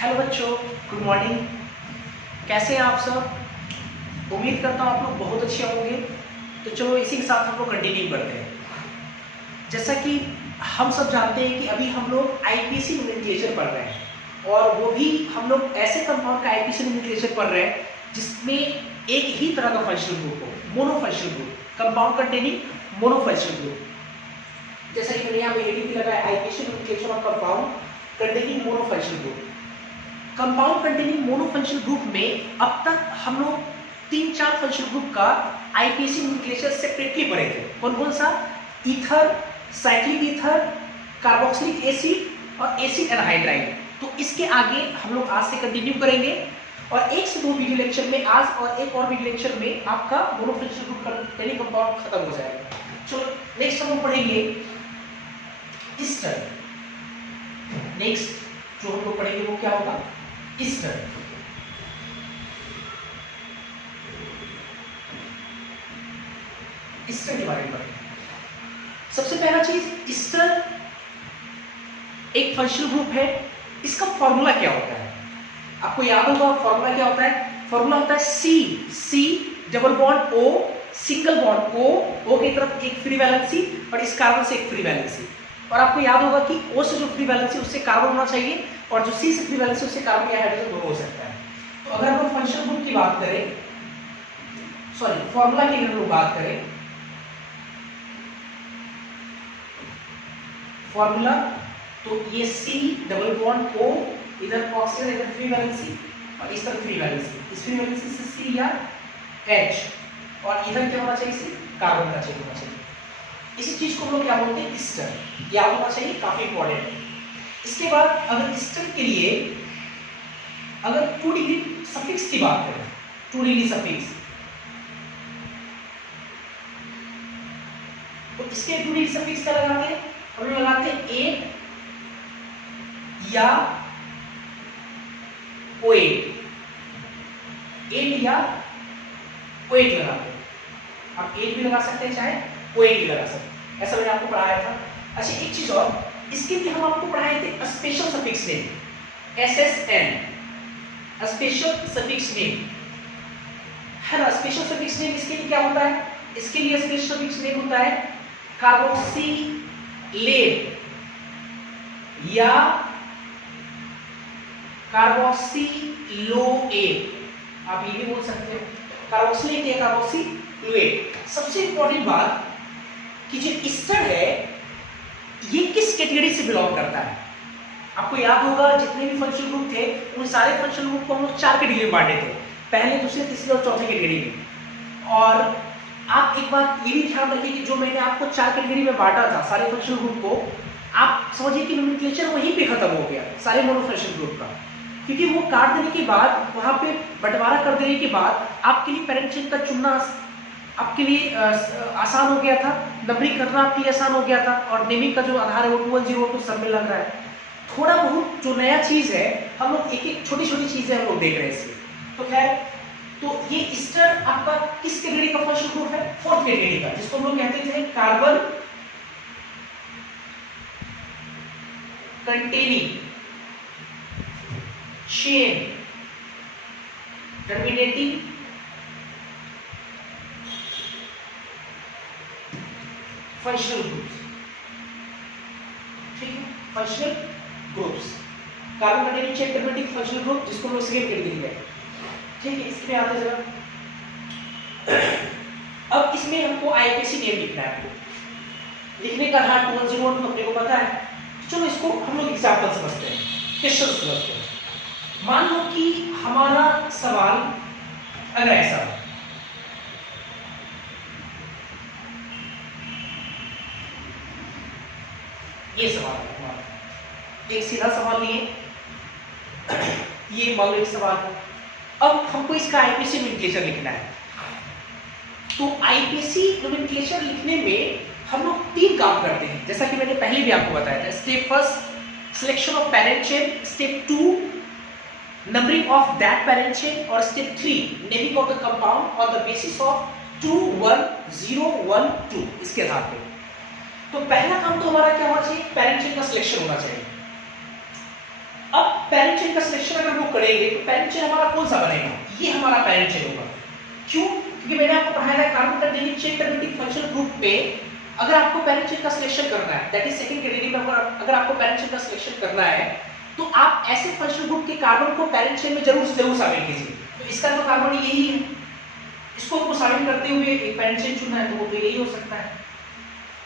Hello बच्चों, good morning. कैसे हैं आप सब? उम्मीद करता हूँ आप लोग बहुत अच्छे होंगे। तो चलो इसी के साथ हम लोग कंटिन्यू करते हैं। जैसा कि हम सब जानते हैं कि अभी हम लोग आईपीसी नोमेनक्लेचर पढ़ रहे हैं, और वो भी हम लोग ऐसे कंपाउंड का आईपीसी नोमेनक्लेचर पढ़ रहे हैं जिसमें एक ही तरह का फंक्शनल ग्रुप हो, monofunctional group, compound containing monofunctional group. जैसा कि मैंने यहाँ पे हेडिंग भी लगाया, IUPAC nomenclature of compound containing monofunctional group. Compound containing monofunctional group में अब तक हम लोग 3-4 फंक्शनल ग्रुप का आईपीसी नोमेनक्लेचर सेपरेटली पढ़े थे। कौन कौन सा? Ether, cyclic ether, carboxylic acid और एसिड एनहाइड्राइड। तो इसके आगे हम लोग आज से कंटिन्यू करेंगे, और 1 से 2 वीडियो लेक्चर में आज और एक और वीडियो लेक्चर में आपका मोनोफंक्शनल ग्रुप कंटेनिंग कंपाउंड खत्म हो जाएगा। चलो नेक्स्ट हम पढ़ेंगे ईस्टर। नेक्स्ट जो हम लोग पढ़ेंगे वो क्या होगा? ईस्टर। ईस्टर के बारे में पढ़ेंगे। सबसे पहला चीज, ईस्टर एक फंक्शनल ग्रुप है। इसका फॉर्मूला क्या होता है? आपको याद होगा फॉर्मूला क्या होता है? फॉर्मूला होता है C double bond O, single bond O की तरफ एक फ्री वैलेंसी और इस कार्बन से एक फ्री वैलेंसी। और आपको याद होगा कि O से जो फ्री वैलेंसी उससे कार्बन होना चाहिए, और जो C से फ्री वैलेंसी उससे कार्बन या हाइड्रोजन दोनों हो सकता है। तो अगर हम फंक्शनल ग्रुप की बात करें, फॉर्मूला की अगर हम बात करें, फॉर्मूला तो ये C डबल बॉन्ड O, इधर ऑक्सीजन इधर फ्री वैलेंसी और इस तरफ फ्री वैलेंसी, इस फ्री वैलेंसी से C या H, और इधर क्या होना चाहिए? सिर्फ कार्बन का चेंज होना चाहिए। इसी चीज को हम लोग क्या बोलते हैं? ईस्टर। याद होना चाहिए, काफी इंपॉर्टेंट है। इसके बाद अगर ईस्टर के लिए अगर 2 डिग्री सफिक्स की बात करें, 2 डिग्री सफिक्स, तो इसके 2 डिग्री सफिक्स क्या लगाते हैं? हम लोग लगाते हैं 8 या O8, 8 या O8 लगाते हैं। आप 8 भी लगा सकते हैं, चाहे O8 भी लगा सकते हैं। ऐसा मैंने आपको पढ़ाया था। अच्छा, एक चीज और, इसके लिए हम आपको पढ़ाए थे special suffix name, SSN, special suffix name है ना। स्पेशल सफिक्स नेम इसके लिए क्या होता है? इसके लिए स्पेशल सफिक्स नेम होता है कार्बोक्सिलेट या कार्बोक्सिलोएट, आप ये भी बोल सकते हैं, कार्बोक्सिलेट या कार्बोक्सिलोएट। सबसे इंपॉर्टेंट बात कि जो ईस्टर है ये किस कैटेगरी से बिलोंग करता है? आपको याद होगा जितने भी फंक्शनल ग्रुप थे उन सारे फंक्शनल ग्रुप को हम लोग 4 कैटेगरी में बांटे थे, पहले, दूसरे, तीसरे और चौथे कैटेगरी में। और आप एक बात ये भी ध्यान रखिए कि जो मैंने आपको 4 कैटेगरी में बांटा था सारे फंक्शनल ग्रुप को, आप समझिए कि नोमेनक्लेचर वहीं पे खत्म हो गया सारे मोनोफंक्शनल ग्रुप का, क्योंकि वो काट देने के बाद, वहां पे बंटवारा कर देने के बाद आपके लिए पैरेंट चेन का चुनना आपके लिए आसान हो गया था, नंबरिंग करना आपके लिए आसान हो गया था, और नेमिंग का जो आधार है वो 2102 सब में लग रहा है। थोड़ा बहुत जो नया चीज है, हम लोग एक एक छोटी छोटी चीजें हम लोग देख रहे हैं इसमें। तो खैर, तो ये ईस्टर आपका किस कैटेगरी का फंक्शनल ग्रुप है? 4th कैटेगरी का, जिसको हम लोग कहते थे carbon containing chain terminating functional groups. ठीक है, functional groups, carbon containing chain terminating functional group, जिसको हम लोग सेकेंड कैटेगरी में। ठीक है, इसमें आते जरा। अब इसमें हमको आईपीसी नेम लिखना है। आपको लिखने का हाथ 2101 अपने को पता है। चलो इसको हम लोग एग्जांपल समझते हैं, क्वेश्चन समझते हैं। मान लो कि हमारा सवाल अगर ऐसा हो, ये सवाल है हमारा, एक सीधा सवाल लिए, ये मान लो एक सवाल है। अब हमको इसका आईपीसी नोमेनक्लेचर लिखना है। तो आईपीसी नोमेनक्लेचर लिखने में हम लोग 3 काम करते हैं, जैसा कि मैंने पहले भी आपको बताया था। Step first, selection of parent chain. Step 2, numbering of that parent chain. और step 3, naming of the compound on the basis of 21012, इसके आधार पे। तो पहला काम तो हमारा क्या होना चाहिए? पैरेंट चेन का सिलेक्शन होना चाहिए। अब पेरेंट चेन का सिलेक्शन अगर वो करेंगे तो पेरेंट चेन हमारा कौन सा बनेगा, ये हमारा पेरेंट चेन होगा। क्यों? क्योंकि मैंने आपको पढ़ाया था carbon containing chain terminating functional group पे अगर आपको पेरेंट चेन का सिलेक्शन करना है, दैट इज सेकंड कैटेगरी में अगर आपको पेरेंट चेन का सिलेक्शन करना है तो आप ऐसे फंक्शनल ग्रुप के कार्बन को पेरेंट चेन में जरूर शामिल कीजिए। तो इसका तो कार्बन यही है, इसको हमको शामिल करते हुए एक पेरेंट चेन चुनना है तो वो तो यही हो सकता है।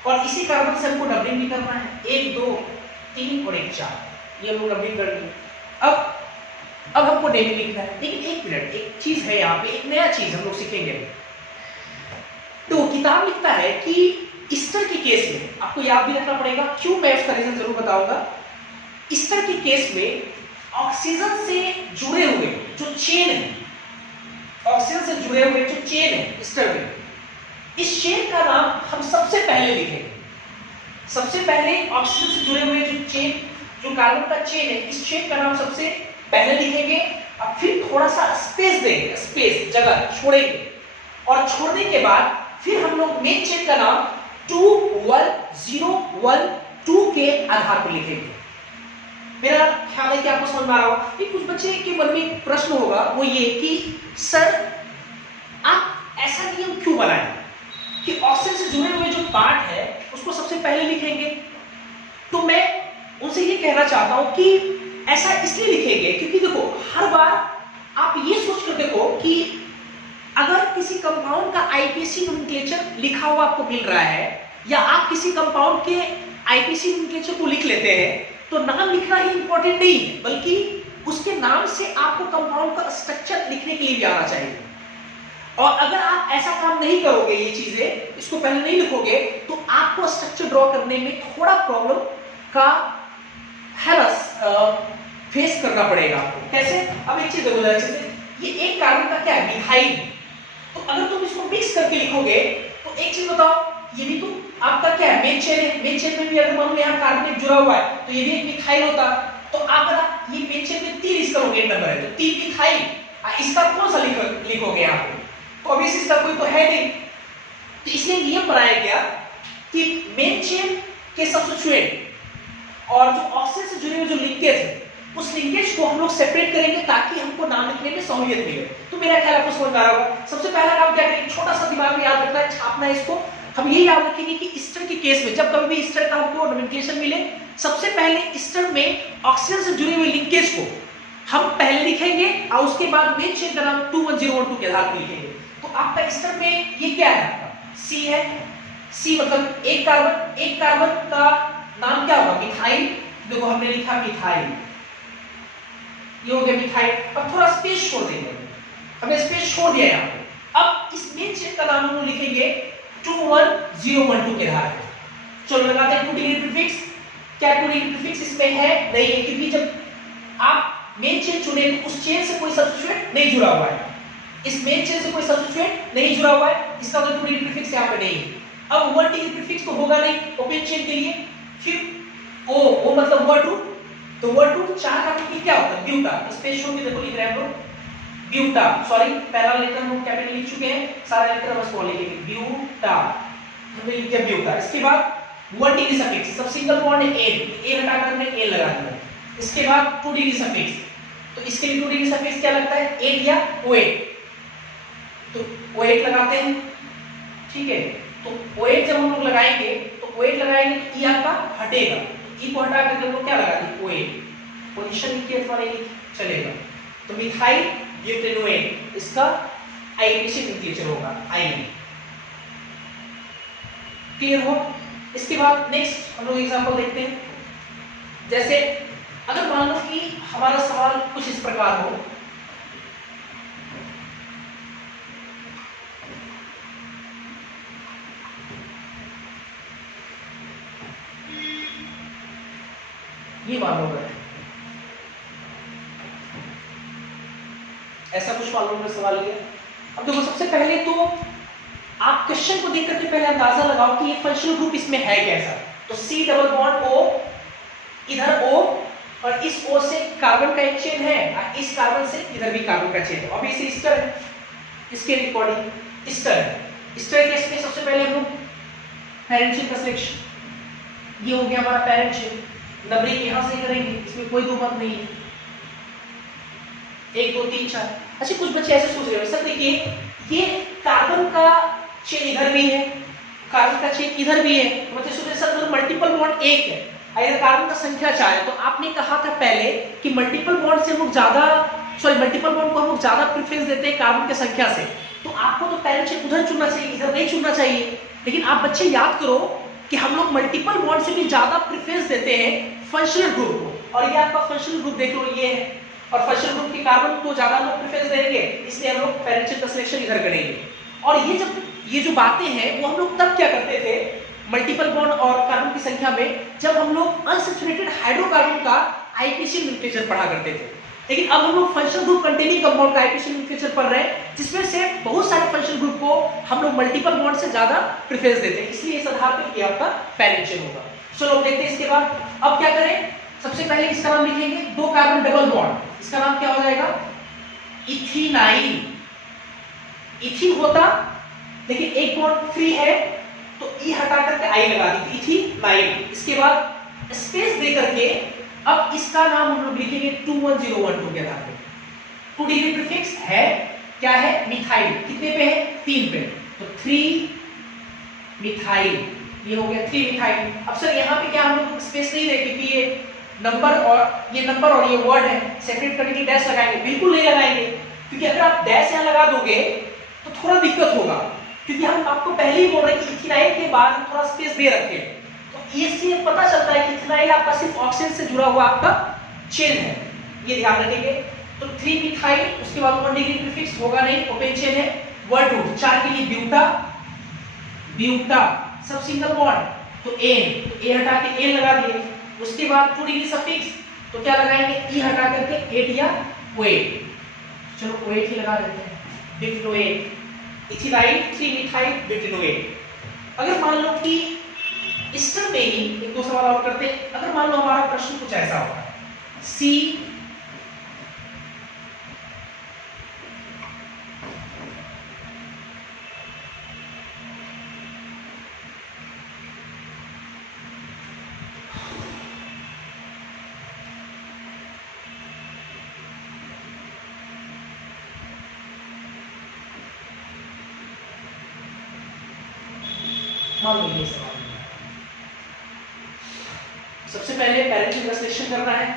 और इसी कार्बन से हमको डबलिंग भी करना है, 1 2 3 और 1 4, ये हम लोग डबलिंग कर लेंगे। अब हमको नेम लिखना है, लेकिन एक मिनट, एक चीज है यहाँ पे, एक नया चीज हम लोग सीखेंगे। तो किताब लिखता है कि ईस्टर के केस में आपको याद भी रखना पड़ेगा, क्यों मैं उसका रीजन जरूर बताऊंगा। ईस्टर के केस में ऑक्सीजन से जुड़े हुए जो चेन है, ऑक्सीजन से जुड़े हुए जो चेन है ईस्टर में, इस चेन का नाम हम सबसे पहले लिखेंगे। सबसे पहले ऑक्सीजन से जुड़े हुए जो चेन, जो कार्बन का चेन है, इस चेन का नाम सबसे पहले लिखेंगे। अब फिर थोड़ा सा स्पेस देंगे, स्पेस जगह छोड़ेंगे, और छोड़ने के बाद फिर हम लोग मेन चेन का नाम 2 1 0 1 2 के आधार पर लिखेंगे। मेरा ख्याल है कि आपको समझ में आ रहा होगा। कि कुछ बच्चे के मन में एक प्रश्न होगा, वो ये कि सर आप ऐसा नियम क्यों बनाए कि ऑक्सीजन से जुड़े हुए जो पार्ट है उसको सबसे पहले लिखेंगे। तो मैं उनसे ये कहना चाहता हूं कि ऐसा इसलिए लिखेंगे क्योंकि देखो, हर बार आप ये सोच कर देखो कि अगर किसी कंपाउंड का आईपीसी नोमेनक्लेचर लिखा हुआ आपको मिल रहा है, या आप किसी कंपाउंड के आईपीसी नोमेनक्लेचर को लिख लेते हैं, तो नाम लिखना ही इंपॉर्टेंट नहीं है, बल्कि उसके नाम से आपको कंपाउंड का स्ट्रक्चर लिखने के लिए भी आना चाहिए। और अगर आप ऐसा काम नहीं करोगे, ये चीजें इसको पहले नहीं लिखोगे, तो आपको स्ट्रक्चर ड्रॉ करने में थोड़ा प्रॉब्लम का फेस करना पड़ेगा आपको। कैसे? अब एक चीज बोला, ये एक कार्बन का क्या है, मिथाइल। तो अगर तुम इसको मिक्स करके लिखोगे तो एक चीज बताओ, ये भी तो आपका क्या है, मेन चेन है। मेन चेन में भी अगर मान लो यहाँ कार्बन जुड़ा हुआ है तो ये भी एक मिथाइल होता। तो अगर आप ये मेन चेन में 3 इसका लोगे नंबर है, तो 3 मिथाइल, इसका कौन सा लिखोगे यहाँ पे? तो ऑब्वियसली इसका कोई तो है नहीं। तो इसलिए नियम बनाया गया कि मेन चेन के सब्स्टिट्यूएंट और जो ऑक्सीजन से जुड़े हुए जो लिंकेज है, उस लिंकेज को हम लोग सेपरेट करेंगे ताकि हमको नाम लिखने में सहूलियत मिले। तो मेरा ख्याल आपको समझ आ रहा होगा। सबसे पहला काम क्या करेंगे, छोटा सा दिमाग में याद रखना है, छापना है इसको। हम ये याद रखेंगे कि ईस्टर के केस में जब कभी भी ईस्टर का हमको नोमेनक्लेचर मिले, सबसे पहले ईस्टर में ऑक्सीजन से जुड़े हुए लिंकेज को हम पहले लिखेंगे और उसके बाद मेन चेन का नाम 2 1 0 1 2 के आधार पर लिखेंगे। तो आपका ईस्टर में ये क्या है, आपका सी है। सी मतलब एक कार्बन का नाम क्या होगा, मिथाइल। देखो हमने लिखा मिथाइल, ये हो गया मिथाइल। अब थोड़ा स्पेस छोड़ देंगे, हमने स्पेस छोड़ दिया यहाँ पे। अब इस मेन चेन का नाम हम लिखेंगे 2 1 0 1 2 के आधार पर। चलो लगाते हैं 2 डिग्री प्रीफिक्स। क्या 2 डिग्री प्रीफिक्स इसमें है? नहीं है, क्योंकि जब आप मेन चेन चुने तो उस चेन से कोई सब्स्टिट्यूएंट नहीं जुड़ा हुआ है। इस मेन चेन से कोई सब्स्टिट्यूएंट नहीं जुड़ा हुआ है, इसका तो 2 डिग्री प्रीफिक्स यहाँ पे नहीं है। अब 1 डिग्री प्रीफिक्स तो होगा नहीं ओपन चेन के लिए। फिर ओ मतलब O2, तो O2 4 का प्रीफिक्स क्या होता है, ब्यूटा। स्पेस छोड़ के देखो लिख रहे हैं हम लोग ब्यूटा, सॉरी पहला लेटर हम कैपिटल लिख चुके हैं, सारे लेटर बस स्मॉल लिखेंगे, ब्यूटा हमने लिख दिया ब्यूटा। इसके बाद 1 डिग्री सफिक्स, सब सिंगल बॉन्ड है ए हटाकर हमने ए लगा दिया। इसके बाद 2 डिग्री सफिक्स, तो इसके लिए 2 डिग्री सफिक्स क्या लगता है, 8 या O8, तो O8 लगाते हैं। ठीक है, तो O8 जब हम लोग लगाएंगे तो O8 लगाएंगे तो ई आपका हटेगा, ई को हटा करके हम लोग क्या लगा देंगे, O8। पोजीशन लिखिए अथवा नहीं चलेगा। तो मिथाइल ब्यूटेनोएट इसका आईपीसी नोमेनक्लेचर होगा, आई। क्लियर हो? इसके बाद नेक्स्ट हम लोग एग्जांपल देखते हैं। जैसे अगर मान लो कि हमारा सवाल कुछ इस प्रकार हो, ये मान लो ऐसा कुछ मान लो सवाल लिया। अब देखो सबसे पहले तो आप क्वेश्चन को देख करके पहले अंदाजा लगाओ कि ये फंक्शनल ग्रुप इसमें है कैसा। तो C डबल बॉन्ड O, इधर O, और इस O से कार्बन का एक चेन है, और इस कार्बन से इधर भी कार्बन का चेन है। अभी इसे ईस्टर है, इसके रिकॉर्डिंग ईस्टर है। ईस्टर केस में सबसे पहले हम लोग पेरेंट चेन का सिलेक्शन, ये हो गया हमारा पेरेंट चेन। नंबरिंग यहाँ से करेंगे, इसमें कोई दो मत नहीं है। 1 2 3 4। अच्छा कुछ बच्चे ऐसे सोच रहे हो सर देखिए ये कार्बन का चेन इधर भी है, कार्बन का चेन इधर भी है, तो बच्चे सोच रहे सर मल्टीपल बॉन्ड 1 है, अगर कार्बन का संख्या 4 है। तो आपने कहा था पहले कि मल्टीपल बॉन्ड से हम लोग ज्यादा मल्टीपल बॉन्ड को हम लोग ज्यादा प्रेफरेंस देते हैं कार्बन की संख्या से, तो आपको तो पहले चेन उधर चुनना चाहिए, इधर नहीं चुनना चाहिए। लेकिन आप बच्चे याद करो कि हम लोग मल्टीपल बॉन्ड से भी ज्यादा प्रेफरेंस देते हैं फंक्शनल ग्रुप को, और ये आपका फंक्शनल ग्रुप देख लो ये है, और फंक्शनल ग्रुप के कार्बन को ज्यादा लोग प्रेफरेंस देंगे, इसलिए हम लोग पैरेंट चेन का सिलेक्शन इधर करेंगे। और ये जो बातें हैं वो हम लोग तब क्या करते थे मल्टीपल बॉन्ड और कार्बन की संख्या में, जब हम लोग अनसैचुरेटेड हाइड्रोकार्बन का आईपीसी लिटरेचर पढ़ा करते थे। लेकिन अब हम लोग फंक्शनल ग्रुप कंटेनिंग कंपाउंड का आईपीसी लिटरेचर पढ़ रहे हैं, जिसमें से बहुत सारे फंक्शनल ग्रुप को हम लोग मल्टीपल बॉन्ड से ज्यादा प्रेफरेंस देते हैं, इसलिए इस आधार पर ये आपका पैरेंट चेन होगा। चलो देखते हैं इसके बाद अब क्या करें। सबसे पहले इसका नाम लिखेंगे 2 कार्बन डबल बॉन्ड, इसका नाम क्या हो जाएगा इथिनाइल। इथिन होता लेकिन एक बॉन्ड फ्री है तो ई हटा करके आई लगा दी, इथिनाइल। इसके बाद स्पेस दे करके अब इसका नाम हम लोग लिखेंगे 21012 के आधार पे। 2 डिग्री प्रीफिक्स है क्या है मिथाइल, कितने पे है 3 पे, तो 3 मिथाइल, ये हो गया 3 मिथाइल। अब सर यहाँ पे क्या हम लोग स्पेस नहीं दे क्योंकि ये नंबर और ये वर्ड है, सेपरेट करने के लिए डैश लगाएंगे, बिल्कुल नहीं लगाएंगे, क्योंकि अगर आप डैश यहाँ लगा दोगे तो थोड़ा दिक्कत होगा, क्योंकि हम आपको पहले ही बोल रहे हैं कि इथिनाइल के बाद हम थोड़ा स्पेस दे रखे हैं, तो इससे पता चलता है कि इथिनाइल आपका सिर्फ ऑक्सीजन से जुड़ा हुआ आपका चेन है, ये ध्यान रखेंगे। तो 3 मिथाइल, उसके बाद 1 डिग्री प्रीफिक्स होगा नहीं, ओपन चेन है। वर्ड रूट 4 के लिए ब्यूटा सब सिंगल बॉन्ड, तो एन, तो ए हटा के एन लगा दिए। उसके बाद 2 डिग्री सफिक्स, तो क्या लगाएंगे ई हटा करके 8 या OH, चलो OH ही लगा देते हैं, बिट्नोएट। इथिनाइल 3 मिथाइल बिट्नोएट। अगर मान लो कि इस टर्म में ही एक 2 सवाल और करते हैं। अगर मान लो हमारा प्रश्न कुछ ऐसा होगा C मान लो ये सवाल, सबसे पहले पैरेंट चेन का सिलेक्शन करना है,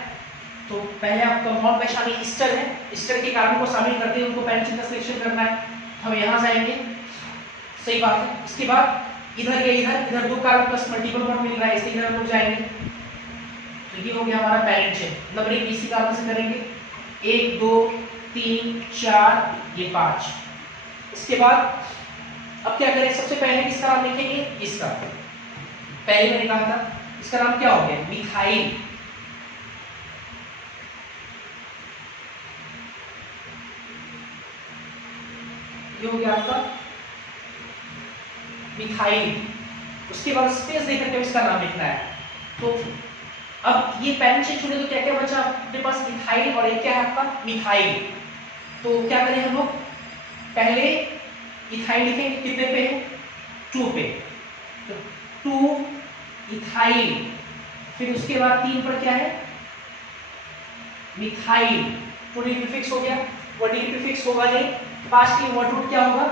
तो पहले आप कंपाउंड पहचानिए, ईस्टर है, ईस्टर के कार्बन को शामिल करते हैं उनको पैरेंट चेन का सिलेक्शन करना है। हम यहाँ जाएंगे, सही बात है। इसके बाद इधर या इधर 2 कार्बन प्लस मल्टीपल बॉन्ड मिल रहा है, इसलिए इधर हम लोग जाएंगे, तो ये हो गया हमारा पैरेंट चेन। नंबरिंग इसी कार्बन से करेंगे, 1 2 3 4 ये 5। इसके बाद अब क्या करें, सबसे पहले किसका नाम लिखेंगे, इसका, पहले मैंने कहा था इसका नाम क्या हो गया मिथाइल। ये हो गया आपका मिथाइल। उसके बाद स्पेस देकर के इसका नाम लिखना है। तो अब ये पैरेंट चेन छोड़े तो क्या क्या बचा आपके पास, इथाइल और एक क्या है आपका मिथाइल। तो क्या करें हम लोग, पहले इथाइल लिखेंगे, कितने पे है 2 पे, तो 2 इथाइल। फिर उसके बाद 3 पर क्या है मिथाइल, 2 डिग्री प्रीफिक्स हो गया, 1 डिग्री प्रीफिक्स होगा नहीं, 5 की वर्ड रूट क्या होगा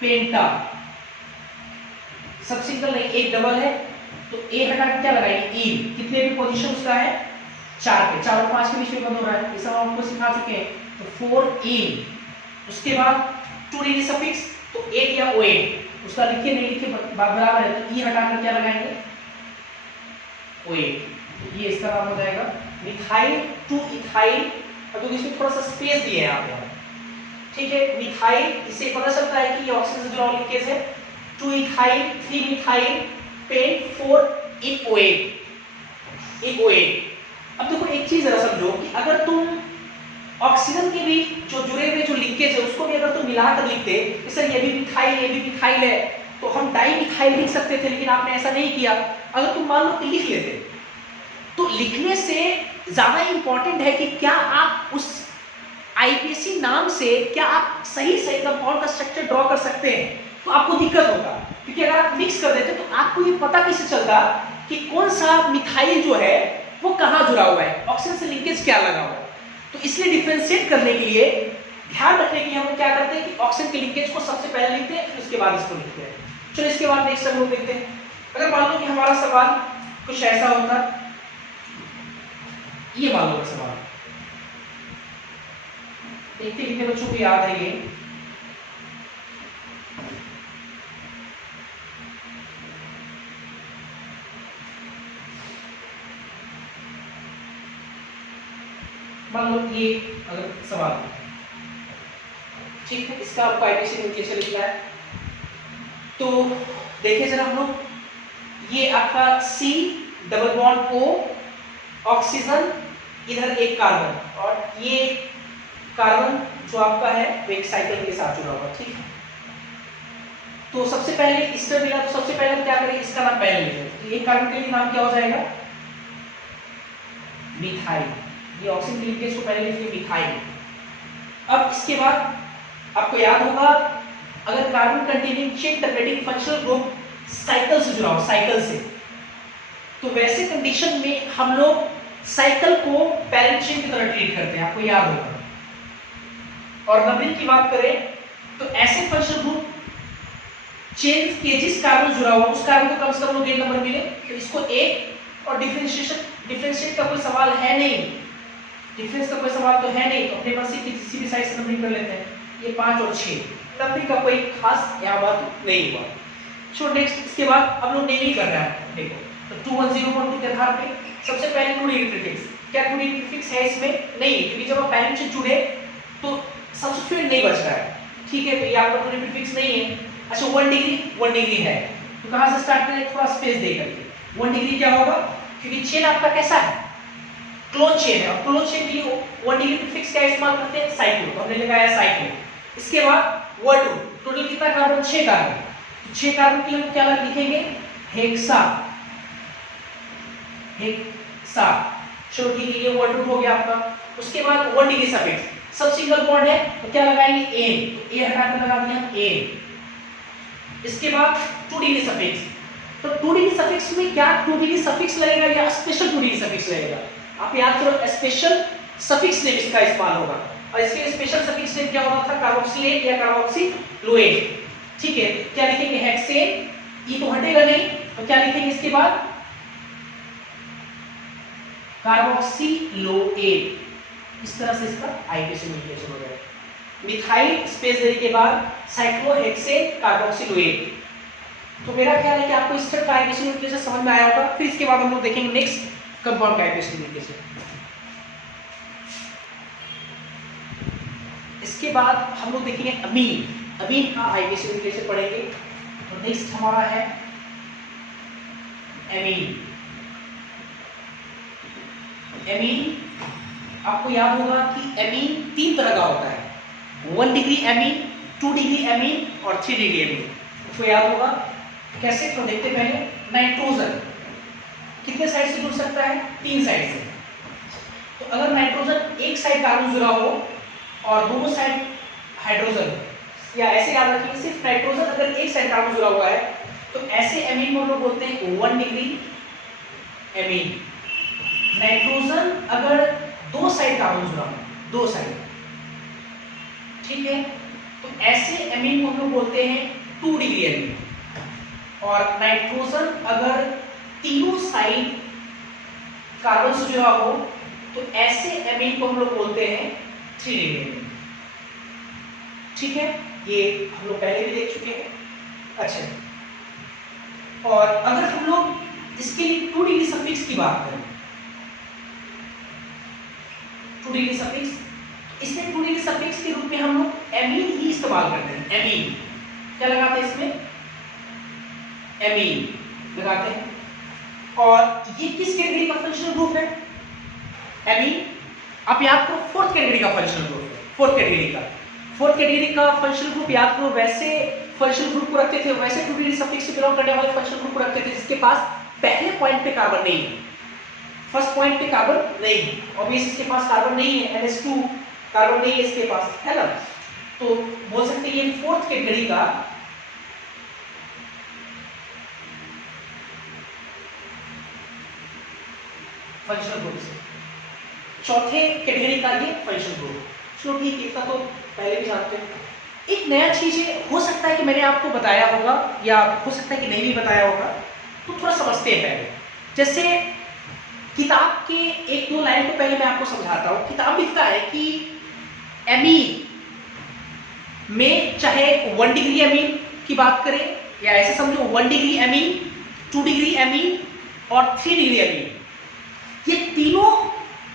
पेंटा, सब सिंगल नहीं, एक डबल है, तो ए हटा के क्या लगाएंगे ई, कितने भी पोजीशन उसका है 4 पे, 4 और 5 के बीच में बंद हो रहा है, ये सब हम आपको सिखा चुके हैं, तो 4 ई। उसके बाद 2 डिग्री सफिक्स, तो 8 या OH, उसका लिखे नहीं लिखे बराबर है, तो ई हटा कर क्या लगाएंगे OH, ये इसका नाम हो जाएगा मिथाइल 2 इथाइल। अब तो इसमें थोड़ा सा स्पेस दिए हैं आप, ठीक है, मिथाइल, इससे पता चलता है कि ये ऑक्सीजन से जुड़ा लिंकेज है, 2 इथाइल 3 मिथाइल पेंट 4 इन OH। अब देखो एक चीज जरा समझो कि अगर तुम ऑक्सीजन के भी जो जुड़े हुए जो लिंकेज है उसको भी अगर तुम मिलाकर लिखते, सर ये भी मिथाइल ये भी मिथाइल है, तो हम डाई मिथाइल लिख सकते थे, लेकिन आपने ऐसा नहीं किया। अगर तुम मान लो कि लिख लेते, तो लिखने से ज्यादा इंपॉर्टेंट है कि क्या आप उस आईपीसी नाम से क्या आप सही कंपाउंड का स्ट्रक्चर ड्रॉ कर सकते हैं, तो आपको दिक्कत होगा, क्योंकि अगर आप मिक्स कर देते तो आपको ये पता कैसे चलता कि कौन सा मिथाइल जो है वो कहाँ जुड़ा हुआ है, ऑक्सीजन से लिंकेज क्या लगा हुआ है। तो इसलिए डिफरेंशिएट करने के लिए, ध्यान रखने के लिए हम लोग क्या करते हैं कि ऑक्सीजन के लिंकेज को सबसे पहले लिखते हैं, फिर उसके बाद इसको लिखते हैं। चलो इसके बाद नेक्स्ट हम लोग देखते हैं। अगर मान लो कि हमारा सवाल कुछ ऐसा होता, ये मान लो सवाल, देखते कितने बच्चों को याद है ये। मान लो ये अगर सवाल, ठीक है, इसका आपको आईपीसी कैसे लिखना है, तो देखिए जरा हम लोग, ये आपका C double bond O oxygen, इधर एक कार्बन, और ये कार्बन जो आपका है वो एक साइकिल के साथ जुड़ा हुआ, ठीक है। तो सबसे पहले इसका मिला, तो सबसे पहले हम क्या करेंगे, इसका नाम पहले लिखें। तो एक कार्बन के लिए नाम क्या हो जाएगा, मिथाइल। ये ऑक्सीजन लिंकेज को पहले लिखिए मिथाइल। अब इसके बाद आपको याद होगा, अगर carbon containing chain terminating functional group cycle से जुड़ा हो, साइकिल से, तो वैसे कंडीशन में हम लोग साइकिल को पैरेंट चेन की तरह ट्रीट करते हैं, आपको याद होगा। और नंबरिंग की बात करें तो ऐसे फंक्शनल ग्रुप चेन के जिस कार्बन जुड़ा हुआ उस कार्बन को कम से कम लोग 1 नंबर मिले, तो इसको 1, और डिफरेंशिएट का कोई सवाल है नहीं, डिफरेंस का कोई सवाल तो है नहीं, तो अपने पास की किसी भी साइड से नंबरिंग कर लेते हैं। ये 5 और 6, नंबरिंग का कोई खास यहाँ बात नहीं हुआ। सो नेक्स्ट, इसके बाद हम लोग नेमिंग कर रहे हैं, देखो तो 2101 के आधार पे सबसे पहले 2 डिग्री प्रीफिक्स, क्या 2 डिग्री प्रीफिक्स है इसमें? नहीं, क्योंकि जब आप पैरेंट से जुड़े तो सब्स्टिट्यूएंट नहीं बच रहा है, ठीक है, तो ये आपका 2 डिग्री प्रीफिक्स नहीं है। अच्छा 1 डिग्री है, तो कहां से स्टार्ट करें, थोड़ा स्पेस दे करके। 1 डिग्री क्या होगा, क्योंकि चेन आपका कैसा है, क्लोज चेन है, और क्लोज चेन के लिए 1 डिग्री प्रीफिक्स क्या इस्तेमाल करते हैं, साइक्लो, तो हमने लगाया साइक्लो। इसके बाद वर्ड 2, टोटल कितना कार्बन, 6 कार्बन, तो 6 कार्बन के लिए हम क्या लिखेंगे, हेक्सा, हेक्सा। चलो ठीक है, ये वर्ड 2 हो गया आपका। उसके बाद 1 डिग्री सफिक्स, सब सिंगल बॉन्ड है तो क्या लगाएंगे, एन, तो ए हटाकर लगा दिया हम एन। इसके बाद 2 डिग्री सफिक्स, तो 2 डिग्री सफिक्स में क्या 2 डिग्री सफिक्स लगेगा या स्पेशल 2 डिग्री सफिक्स लगेगा, आप याद करो, स्पेशल सफिक्स नेम इसका इस्तेमाल होगा। और इसके स्पेशल सफिक्स नेम क्या होता था, कार्बोक्सिलेट या कार्बोक्सिलोएट, ठीक है। क्या लिखेंगे, हेक्सेन, ई तो हटेगा नहीं, तो क्या लिखेंगे इसके बाद, कार्बोक्सिलोएट। इस तरह से इसका आईपीसी न्यूक्लियोटाइड हो गया, मिथाइल स्पेस देने के बाद साइक्लोहेक्सेन कार्बोक्सिलोएट। तो मेरा ख्याल है कि आपको इस तरह का आईपीसी न्यूक्लियोटाइड समझ में आया होगा। फिर इसके बाद हम लोग देखेंगे नेक्स्ट कंपाउंड का आईपीसी न्यूक्लियोटाइड। इसके बाद हम लोग देखेंगे अमीन, अमीन का आईपीसी न्यूक्लियोटाइड पढ़ेंगे। और नेक्स्ट हमारा है एमीन। एमीन आपको याद होगा कि एमीन 3 तरह का होता है, 1 डिग्री एमीन, 2 डिग्री एमीन और 3 डिग्री एमीन। आपको याद होगा कैसे, तो देखते पहले। नाइट्रोजन कितने साइड से जुड़ सकता है, 3 साइड से। तो अगर नाइट्रोजन एक साइड कार्बन जुड़ा हो और दोनों साइड हाइड्रोजन, या ऐसे याद रखिए सिर्फ नाइट्रोजन अगर एक साइड कार्बन जुड़ा हुआ है तो ऐसे एमीन को हम लोग बोलते हैं 1 डिग्री एमीन। नाइट्रोजन अगर 2 साइड कार्बन जुड़ा हो, 2 साइड, ठीक है, तो ऐसे एमीन को हम लोग बोलते हैं 2 डिग्री एमीन। और नाइट्रोजन अगर तीनों साइड कार्बन से जुड़ा हो तो ऐसे एमीन को हम लोग बोलते हैं 3 डिग्री एमीन, ठीक है। ये हम लोग पहले भी देख चुके हैं। अच्छा, और अगर हम लोग इसके लिए 2 डिग्री सफिक्स की बात करें, 2 डिग्री सफिक्स, इसमें 2 डिग्री सफिक्स के रूप में हम लोग एमीन ही इस्तेमाल करते हैं। एमीन क्या लगाते हैं इसमें, एमीन लगाते हैं। और ये किस कैटेगरी का फंक्शनल ग्रुप है, एमीन, आप याद करो 4th कैटेगरी का फंक्शनल ग्रुप है, 4th कैटेगरी का फंक्शनल ग्रुप याद करो। वैसे फंक्शनल ग्रुप को रखते थे, वैसे 2 डिग्री सफिक्स से बिलोंग करने वाले फंक्शनल ग्रुप को रखते थे जिसके पास पहले पॉइंट पे कार्बन नहीं है, फर्स्ट पॉइंट पे कार्बन नहीं है, ऑब्वियसली इसके पास कार्बन नहीं है, NH2 कार्बन नहीं है इसके पास, है ना। तो बोल सकते हैं ये 4th कैटेगरी का फंक्शनल ग्रुप से। चौथे कैटेगरी का ये फंक्शनल ग्रुप। चलो ठीक है, इतना तो पहले भी जानते हैं। एक नया चीज है, हो सकता है कि मैंने आपको बताया होगा या हो सकता है कि नहीं भी बताया होगा, तो थोड़ा समझते हैं पहले। जैसे किताब के एक दो लाइन को पहले मैं आपको समझाता हूँ। किताब लिखता है कि एमीन में चाहे 1 डिग्री एमीन की बात करें या ऐसे समझो 1 डिग्री एमीन, 2 डिग्री एमीन और 3 डिग्री एमीन, ये तीनों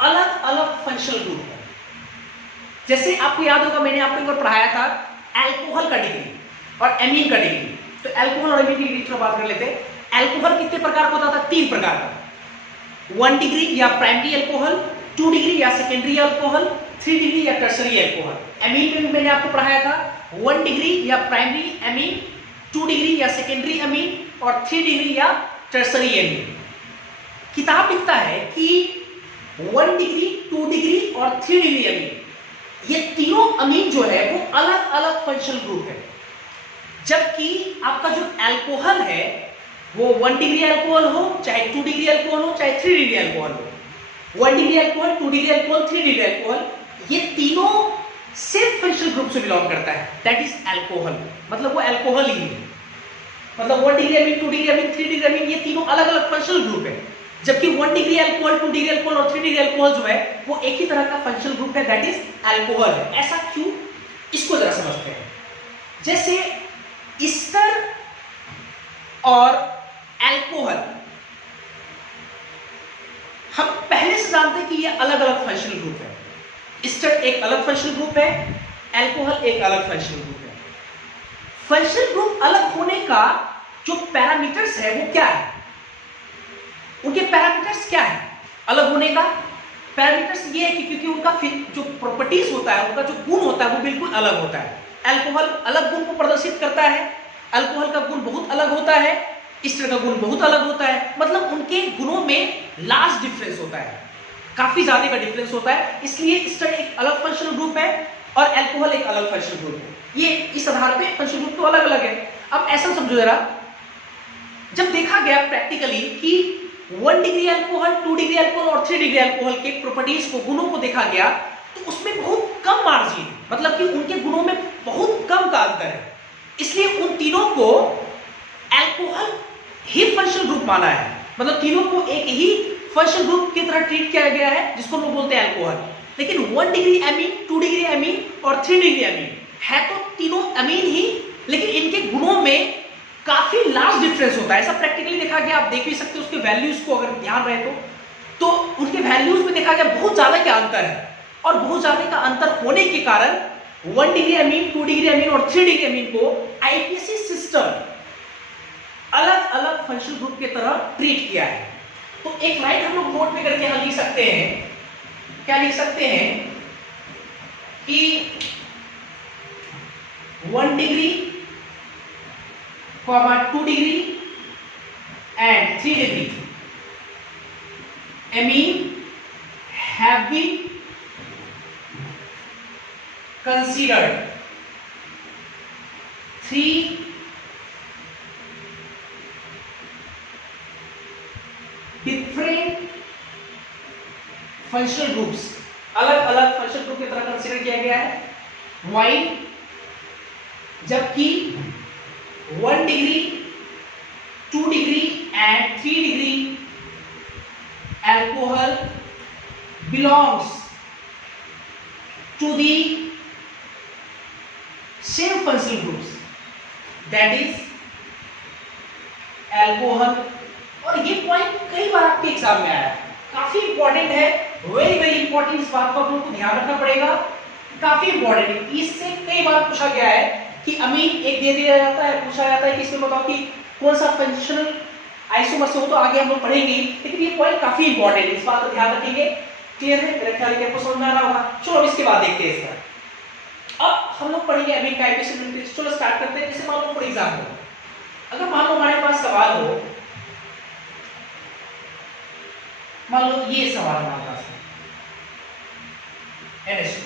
अलग अलग फंक्शनल ग्रुप है। जैसे आपको याद होगा, मैंने आपको एक बार पढ़ाया था अल्कोहल का डिग्री और एमीन का डिग्री। तो अल्कोहल और एमीन की डिग्री थोड़ा बात कर लेते हैं। अल्कोहल कितने प्रकार का होता था? 3 प्रकार का। 1 डिग्री या प्राइमरी अल्कोहल, 2 डिग्री या सेकेंडरी अल्कोहल, 3 डिग्री या टर्सरी अल्कोहल। एमीन में भी मैंने आपको पढ़ाया था 1 डिग्री या प्राइमरी एमीन, 2 डिग्री या सेकेंडरी एमीन और 3 डिग्री या टर्सरी एमीन। किताब लिखता है कि 1 डिग्री, 2 डिग्री और 3 डिग्री एमीन, ये तीनों अमीन जो है वो अलग अलग फंक्शनल ग्रुप है। जबकि आपका जो अल्कोहल है वो 1 डिग्री अल्कोहल हो, चाहे 2 डिग्री अल्कोहल हो, चाहे 3 डिग्री अल्कोहल हो, 1 degree alcohol, 2 degree alcohol, 3 degree alcohol, ये तीनों सेम फंक्शनल ग्रुप से बिलोंग करता है, दैट इज अल्कोहल। मतलब वो अल्कोहल ही है। मतलब 1 degree amine, 2 degree amine, 3 degree amine, ये तीनों अलग अलग फंक्शनल ग्रुप है। जबकि 1 डिग्री अल्कोहल, 2 डिग्री अल्कोहल और 3 डिग्री अल्कोहल जो है वो एक ही तरह का फंक्शनल ग्रुप है, दैट इज अल्कोहल है। ऐसा क्यों, इसको जरा समझते हैं। जैसे ईस्टर और अल्कोहल, हम पहले से जानते हैं कि ये अलग अलग फंक्शनल ग्रुप है। ईस्टर एक अलग फंक्शनल ग्रुप है, अल्कोहल एक अलग फंक्शनल ग्रुप है। फंक्शनल ग्रुप अलग होने का जो पैरामीटर्स है वो क्या है? उनके पैरामीटर्स क्या है अलग होने का? पैरामीटर्स ये है कि क्योंकि उनका जो प्रॉपर्टीज होता है, उनका जो गुण होता है वो बिल्कुल अलग होता है। अल्कोहल अलग गुण को प्रदर्शित करता है, अल्कोहल का गुण बहुत अलग होता है, ईस्टर का गुण बहुत अलग होता है। मतलब उनके गुणों में लार्ज डिफरेंस होता है, काफी ज्यादा का डिफरेंस होता है। इसलिए ईस्टर एक अलग फंक्शनल ग्रुप है और अल्कोहल एक अलग फंक्शनल ग्रुप है। ये इस आधार पे फंक्शनल ग्रुप तो अलग अलग है। अब ऐसा समझो जरा, जब देखा गया प्रैक्टिकली कि 1 डिग्री अल्कोहल, 2 डिग्री अल्कोहल और 3 डिग्री अल्कोहल के प्रॉपर्टीज को, गुणों को देखा गया, तो उसमें बहुत कम मार्जिन, मतलब कि उनके गुणों में बहुत कम का अंतर है। इसलिए उन तीनों को अल्कोहल ही फंक्शनल ग्रुप माना है। मतलब तीनों को एक ही फंक्शनल ग्रुप की तरह ट्रीट किया गया है, जिसको लोग बोलते हैं अल्कोहल। लेकिन 1 डिग्री एमीन, 2 डिग्री एमीन और 3 डिग्री एमीन है तो तीनों अमीन ही, लेकिन इनके गुणों में काफी लार्ज डिफरेंस होता है। ऐसा प्रैक्टिकली देखा गया, आप देख भी सकते हो उसके वैल्यूज को, अगर ध्यान रहे तो उनके वैल्यूज में देखा गया बहुत ज्यादा का अंतर है। और बहुत ज्यादा का अंतर होने के कारण 1 डिग्री अमीन, 2 डिग्री अमीन और 3 डिग्री अमीन को आईपीसी सिस्टम अलग अलग फंक्शनल ग्रुप की तरह ट्रीट किया है। तो एक लाइन हम लोग नोट में करके यहां लिख सकते हैं, क्या लिख सकते हैं कि 1 degree, 2 degree and 3 degree amine have been considered 3 different functional groups, अलग अलग फंक्शनल ग्रुप की तरह कंसीडर किया गया है। वाइल जबकि 1 degree, 2 degree and 3 degree alcohol belongs to the same functional groups, that is alcohol। और ये पॉइंट कई बार आपके एग्जाम में आया, काफी इंपॉर्टेंट है, वेरी वेरी इंपॉर्टेंट। इस बात को आप लोगों को ध्यान रखना पड़ेगा, काफी इंपॉर्टेंट है। इससे कई बार पूछा गया है कि अमीन एक दे दिया जाता है, पूछा जाता है कि इसमें बताओ कि कौन सा फंक्शनल आइसोमर से हो, तो आगे हम लोग पढ़ेंगे, लेकिन ये पॉइंट काफी इंपॉर्टेंट है, इस बात को ध्यान रखेंगे। क्लियर है? मेरे ख्याल से आपको समझ में आ रहा होगा। चलो अब इसके बाद देखते हैं इसका। अब हम लोग पढ़ेंगे अमीन का आईपीसी। चलो स्टार्ट करते हैं। जैसे मान लो फॉर एग्जाम्पल, अगर मान लो हमारे पास सवाल हो, मान लो ये सवाल हमारे पास है NH2,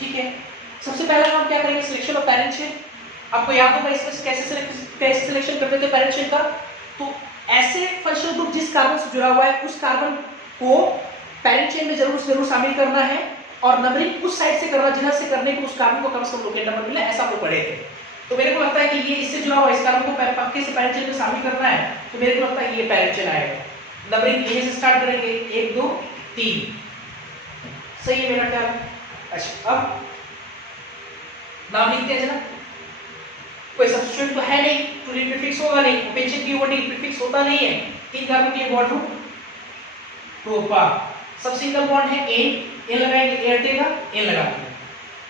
ठीक है। सबसे पहला हम क्या करेंगे, सिलेक्शन ऑफ पेरेंट चेन। आपको याद होगा इसमें कैसे सिलेक्शन करते थे पेरेंट चेन का? तो ऐसे फंक्शनल ग्रुप जिस कार्बन से जुड़ा हुआ है, उस कार्बन को पैरेंट चेन में जरूर शामिल करना है और नंबरिंग उस साइड से करना जिधर से करने को उस कार्बन को कम से कम लोकेट नंबर मिले, ऐसा हम लोग पढ़े थे। तो मेरे को लगता है कि ये इससे जुड़ा हुआ, इस कार्बन को पक्के से पैरेंट चेन में शामिल करना है, तो मेरे को लगता है ये पैरेंट चेन आएगा। नंबरिंग यहीं से स्टार्ट करेंगे 1 2 3, सही है मेरा ख्याल। अच्छा अब नाम लिखते हैं ना, कोई सब्स्टिट्यूट तो है नहीं, टू डी प्रीफिक्स होगा नहीं, पेंशन की डी प्रीफिक्स होता नहीं है। 3 कार्बन के लिए बॉन्ड ग्रुप प्रोपा, सब सिंगल बॉन्ड है, एन लगाएंगे, ए हटेगा, एन लगा देंगे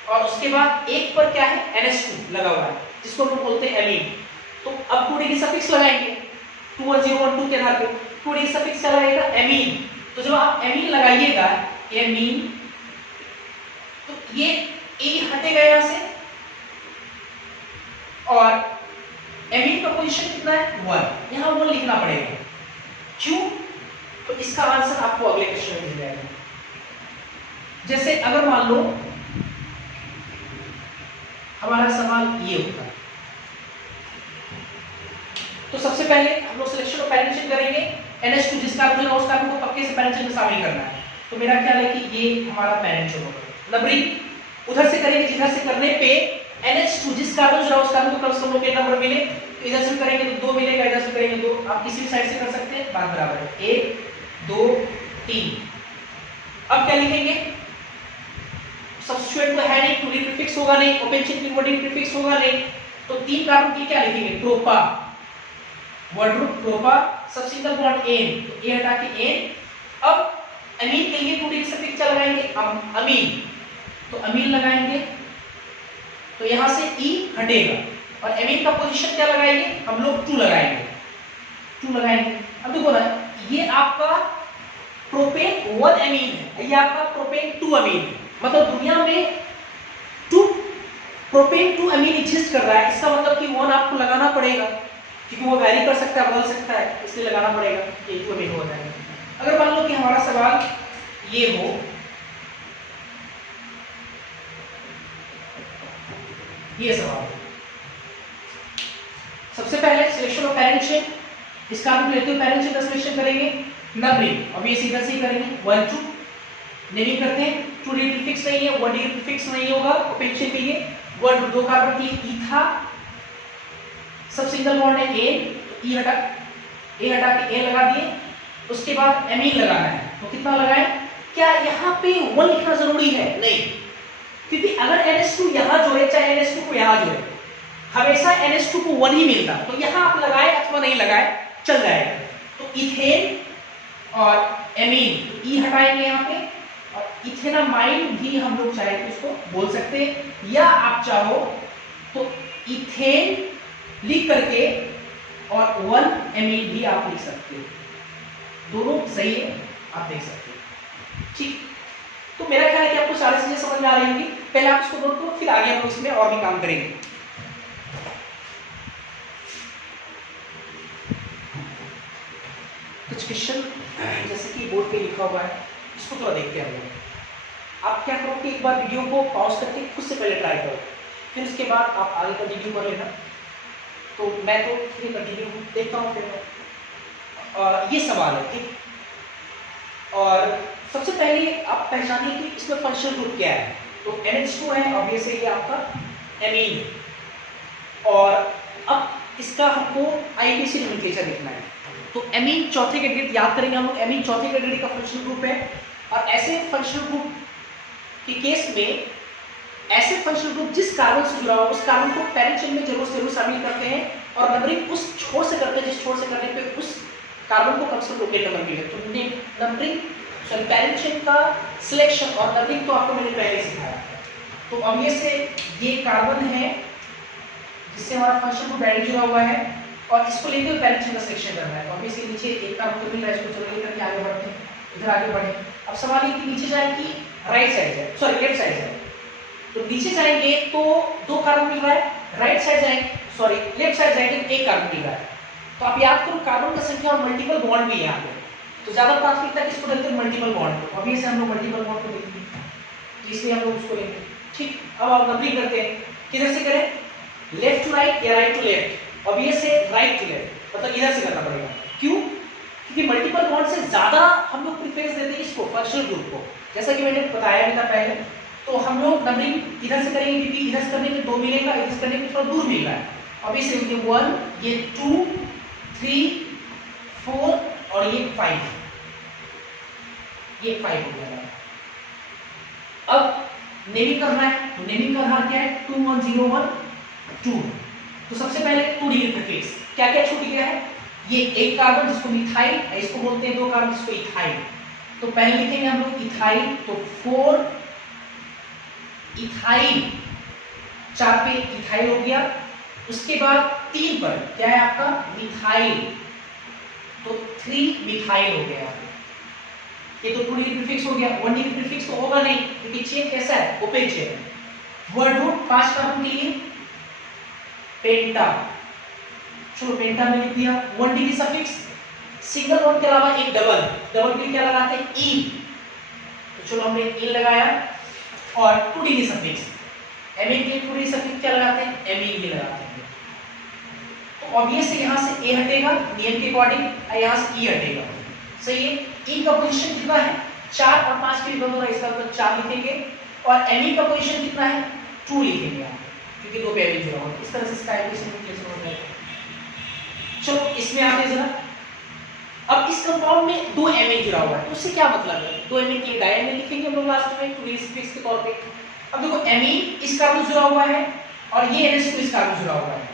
और उसके बाद एक पर क्या है NH2 लगा हुआ है जिसको हम बोलते हैं एमीन। तो अब 2 डिग्री सफिक्स लगाएंगे 21012 के आधार पे 2 डिग्री सफिक्स क्या लगेगा एमीन। तो जब आप एमीन लगाइएगा एमीन, तो ये ए हटेगा यहां से और एमीन का पोजीशन कितना है 1, यहां 1 लिखना पड़ेगा। क्यों? तो इसका आंसर आपको अगले क्वेश्चन में मिल जाएगा। जैसे अगर मान लो हमारा सवाल ये होता, तो सबसे पहले हम लोग सिलेक्शन ऑफ पैरेंट चेन करेंगे, NH2 जिस कार्बन है उस कार्बन को पक्के से पैरेंट चेन में शामिल करना है। तो मेरा ख्याल है कि ये हमारा पैरेंट चेन होगा। नंबरिंग उधर से करेंगे जिधर से करने पे NH2 जिस कार्बन जुड़ा उस कार्बन को कम से कम लोकेट नंबर मिले, तो इधर से करेंगे तो 2 मिलेगा, इधर से करेंगे 2, आप किसी भी साइड से कर सकते हैं, बात बराबर है। 1 2 3, अब क्या लिखेंगे, सब्स्टिट्यूएंट तो है नहीं, टू डी प्रीफिक्स होगा नहीं, ओपन चेन की डी प्रीफिक्स होगा नहीं, तो 3 कार्बन की क्या लिखेंगे प्रोपा, वर्ड ग्रुप प्रोपा, सब सिंगल बॉन्ड एन, तो ए हटा के एन। अब अमीन के लिए 2 डी सफिक्स क्या लगाएंगे अमीन, तो अमीन लगाएंगे तो यहां से ई हटेगा और एमीन का पोजीशन क्या लगाएंगे हम लोग 2 लगाएंगे, 2 लगाएंगे। अब देखो ना, ये आपका प्रोपेन 1 एमीन है, ये आपका प्रोपेन 2 अमीन है, मतलब दुनिया में 2 प्रोपेन 2 अमीन एग्जिस्ट कर रहा है। इसका मतलब कि 1 आपको लगाना पड़ेगा क्योंकि वो वैरी कर सकता है, बदल सकता है, इसलिए लगाना पड़ेगा, ये 2 अमीन हो जाएगा। अगर मान लो कि हमारा सवाल ये हो, ये सवाल सबसे पहले सिलेक्शन ऑफ पैरेंट चेन, इस कार्बन को लेते हुए पैरेंट चेन का सिलेक्शन करेंगे। नंबरिंग अब ये सीधा से ही करेंगे 1 2, नेमिंग करते हैं, 2 डी प्रीफिक्स नहीं है, 1 डी प्रीफिक्स नहीं होगा ओपन चेन के लिए, 1 2 कार्बन के लिए इथा, सब सिंगल बॉन्ड है ए, तो ई हटा, ए हटा के ए लगा दिए, उसके बाद एमीन लगाना है, तो कितना लगाएं, क्या यहाँ पे 1 लिखना जरूरी है? नहीं, क्योंकि अगर NH2 यहाँ जोड़े चाहे NH2 को यहाँ जोड़े, हमेशा NH2 को 1 ही मिलता, तो यहाँ आप लगाए अथवा नहीं लगाए चल जाएगा। तो इथेन और एमीन, तो ई हटाएंगे यहाँ पे, और इथेनामाइन भी हम लोग चाहे तो उसको बोल सकते हैं, या आप चाहो तो इथेन लिख करके और 1 एमीन भी आप लिख सकते हो, दोनों सही है, आप देख सकते हो। ठीक, तो मेरा ख्याल है कि आपको सारी चीजें समझ में आ रही होंगी। पहले आप इसको नोट करो, फिर आगे हम लोग इसमें और भी काम करेंगे। कुछ क्वेश्चन जैसे कि बोर्ड पे लिखा हुआ है, इसको थोड़ा देखते हैं हम लोग। आप क्या करो कि एक बार वीडियो को पॉज करके खुद से पहले ट्राई करो, फिर उसके बाद आप आगे कंटिन्यू कर लेना। तो मैं तो कंटिन्यू देखता हूँ फिर। ये सवाल है, ठीक, और सबसे पहले आप पहचानिए कि इसमें फंक्शनल ग्रुप क्या है। तो NH2 है, ऑब्वियसली ये आपका एमीन है, और अब इसका हमको IUPAC नोमेनक्लेचर लिखना है। तो एमीन चौथे कैटेगरी याद करेंगे हम लोग, एमीन चौथे कैटेगरी का फंक्शनल ग्रुप है, और ऐसे फंक्शनल ग्रुप के केस में ऐसे फंक्शनल ग्रुप जिस कार्बन से जुड़ा हुआ उस कार्बन को पैरेंट चेन में जरूर शामिल करते हैं, और नंबरिंग उस छोर से करते हैं जिस छोर से करने पे उस कार्बन को कम से कम लोकेट नंबर मिले। तो नंबरिंग पैरेंट चेन का सिलेक्शन और नंबरिंग तो आपको मैंने पहले सिखाया। तो अब ये कार्बन है जिससे हमारा फंक्शन ग्रुप डायरेक्ट जुड़ा हुआ है, और इसको लेकर पैरेंट चेन का सिलेक्शन करना है। तो इसके नीचे एक कार्बन तो मिल रहा है, इसको चलो लेकर के आगे बढ़ते हैं, इधर आगे बढ़े। अब सवाल ये कि नीचे जाए कि राइट साइड जाए, सॉरी लेफ्ट साइड जाए। तो नीचे जाएंगे तो 2 कार्बन मिल रहा है, राइट साइड जाएंगे, सॉरी लेफ्ट साइड जाएंगे 1 कार्बन मिल रहा है। तो आप याद करो कार्बन का संख्या और मल्टीपल बॉन्ड भी यहाँ पे, तो ज्यादा प्राथमिकता किसको देते हैं, मल्टीपल बॉन्ड को। अभी से हम लोग मल्टीपल बॉन्ड को देखेंगे, तो इसलिए हम लोग उसको लेंगे। ठीक, अब आप नंबरिंग करते हैं, किधर से करें, लेफ्ट टू राइट या राइट टू लेफ्ट। अब ये से राइट टू लेफ्ट, मतलब इधर से करना पड़ेगा। क्यों? क्योंकि मल्टीपल बॉन्ड से ज्यादा हम लोग प्रेफरेंस देते हैं इसको, फंक्शनल ग्रुप को, जैसा कि मैंने बताया भी था पहले। तो हम लोग नंबरिंग इधर से करेंगे क्योंकि इधर से करने में 2 मिलेगा, इधर से करने में थोड़ा दूर मिल रहा है। अब इसे 1, ये 2, 3, 4 और ये 5, ये 5 हो गया। अब नेमिंग करना है, तो नेमिंग करना क्या है, 2101 2। तो सबसे पहले 2 डिग्री प्रीफिक्स क्या क्या छूट गया है, ये एक कार्बन जिसको मिथाइल, इसको बोलते हैं 2 कार्बन जिसको इथाइल। तो पहले लिखेंगे हम लोग इथाइल, तो 4 इथाइल, 4 पे इथाइल हो गया। उसके बाद 3 पर क्या है आपका मिथाइल, तो 3 मिथाइल हो गया। ये तो 2 डिग्री प्रीफिक्स हो गया। 1 डिग्री प्रीफिक्स तो होगा नहीं क्योंकि चेन कैसा है, ओपन चेन है। वर्ड रूट 5 कार्बन के लिए पेंटा, चलो पेंटा में लिख दिया। 1 डिग्री सफिक्स, सिंगल बॉन्ड के अलावा एक डबल, डबल के लिए क्या लगाते हैं ई, तो चलो हमने ई लगाया। और 2 डिग्री सफिक्स, एमिन के लिए 2 डिग्री सफिक्स क्या लगाते हैं, एमिन ही लगाते हैं। तो ऑब्वियस है यहां से ए हटेगा नियम के अकॉर्डिंग, और यहां से ई हटेगा, सही है। ई का पोजीशन कितना है, 4 और 5 के लिए बन रहा है, इसका मतलब 4 लिखेंगे। और एमिन का पोजीशन कितना है, 2 लिखेंगे आप, क्योंकि 2 पे एमिन जुड़ा हुआ है। इस तरह से इसका एडिशन कैसे हो जाएगा। चलो इसमें आते जरा। अब इस कंपाउंड में 2 एमिन जुड़ा हुआ है, तो उससे क्या मतलब है, 2 एमिन के लिए डायमिन लिखेंगे हम लोग लास्ट में 2 डिग्री सफिक्स के तौर पे। अब देखो एमिन इस कार्बन जुड़ा हुआ है और ये NH2 इस कार्बन जुड़ा हुआ है,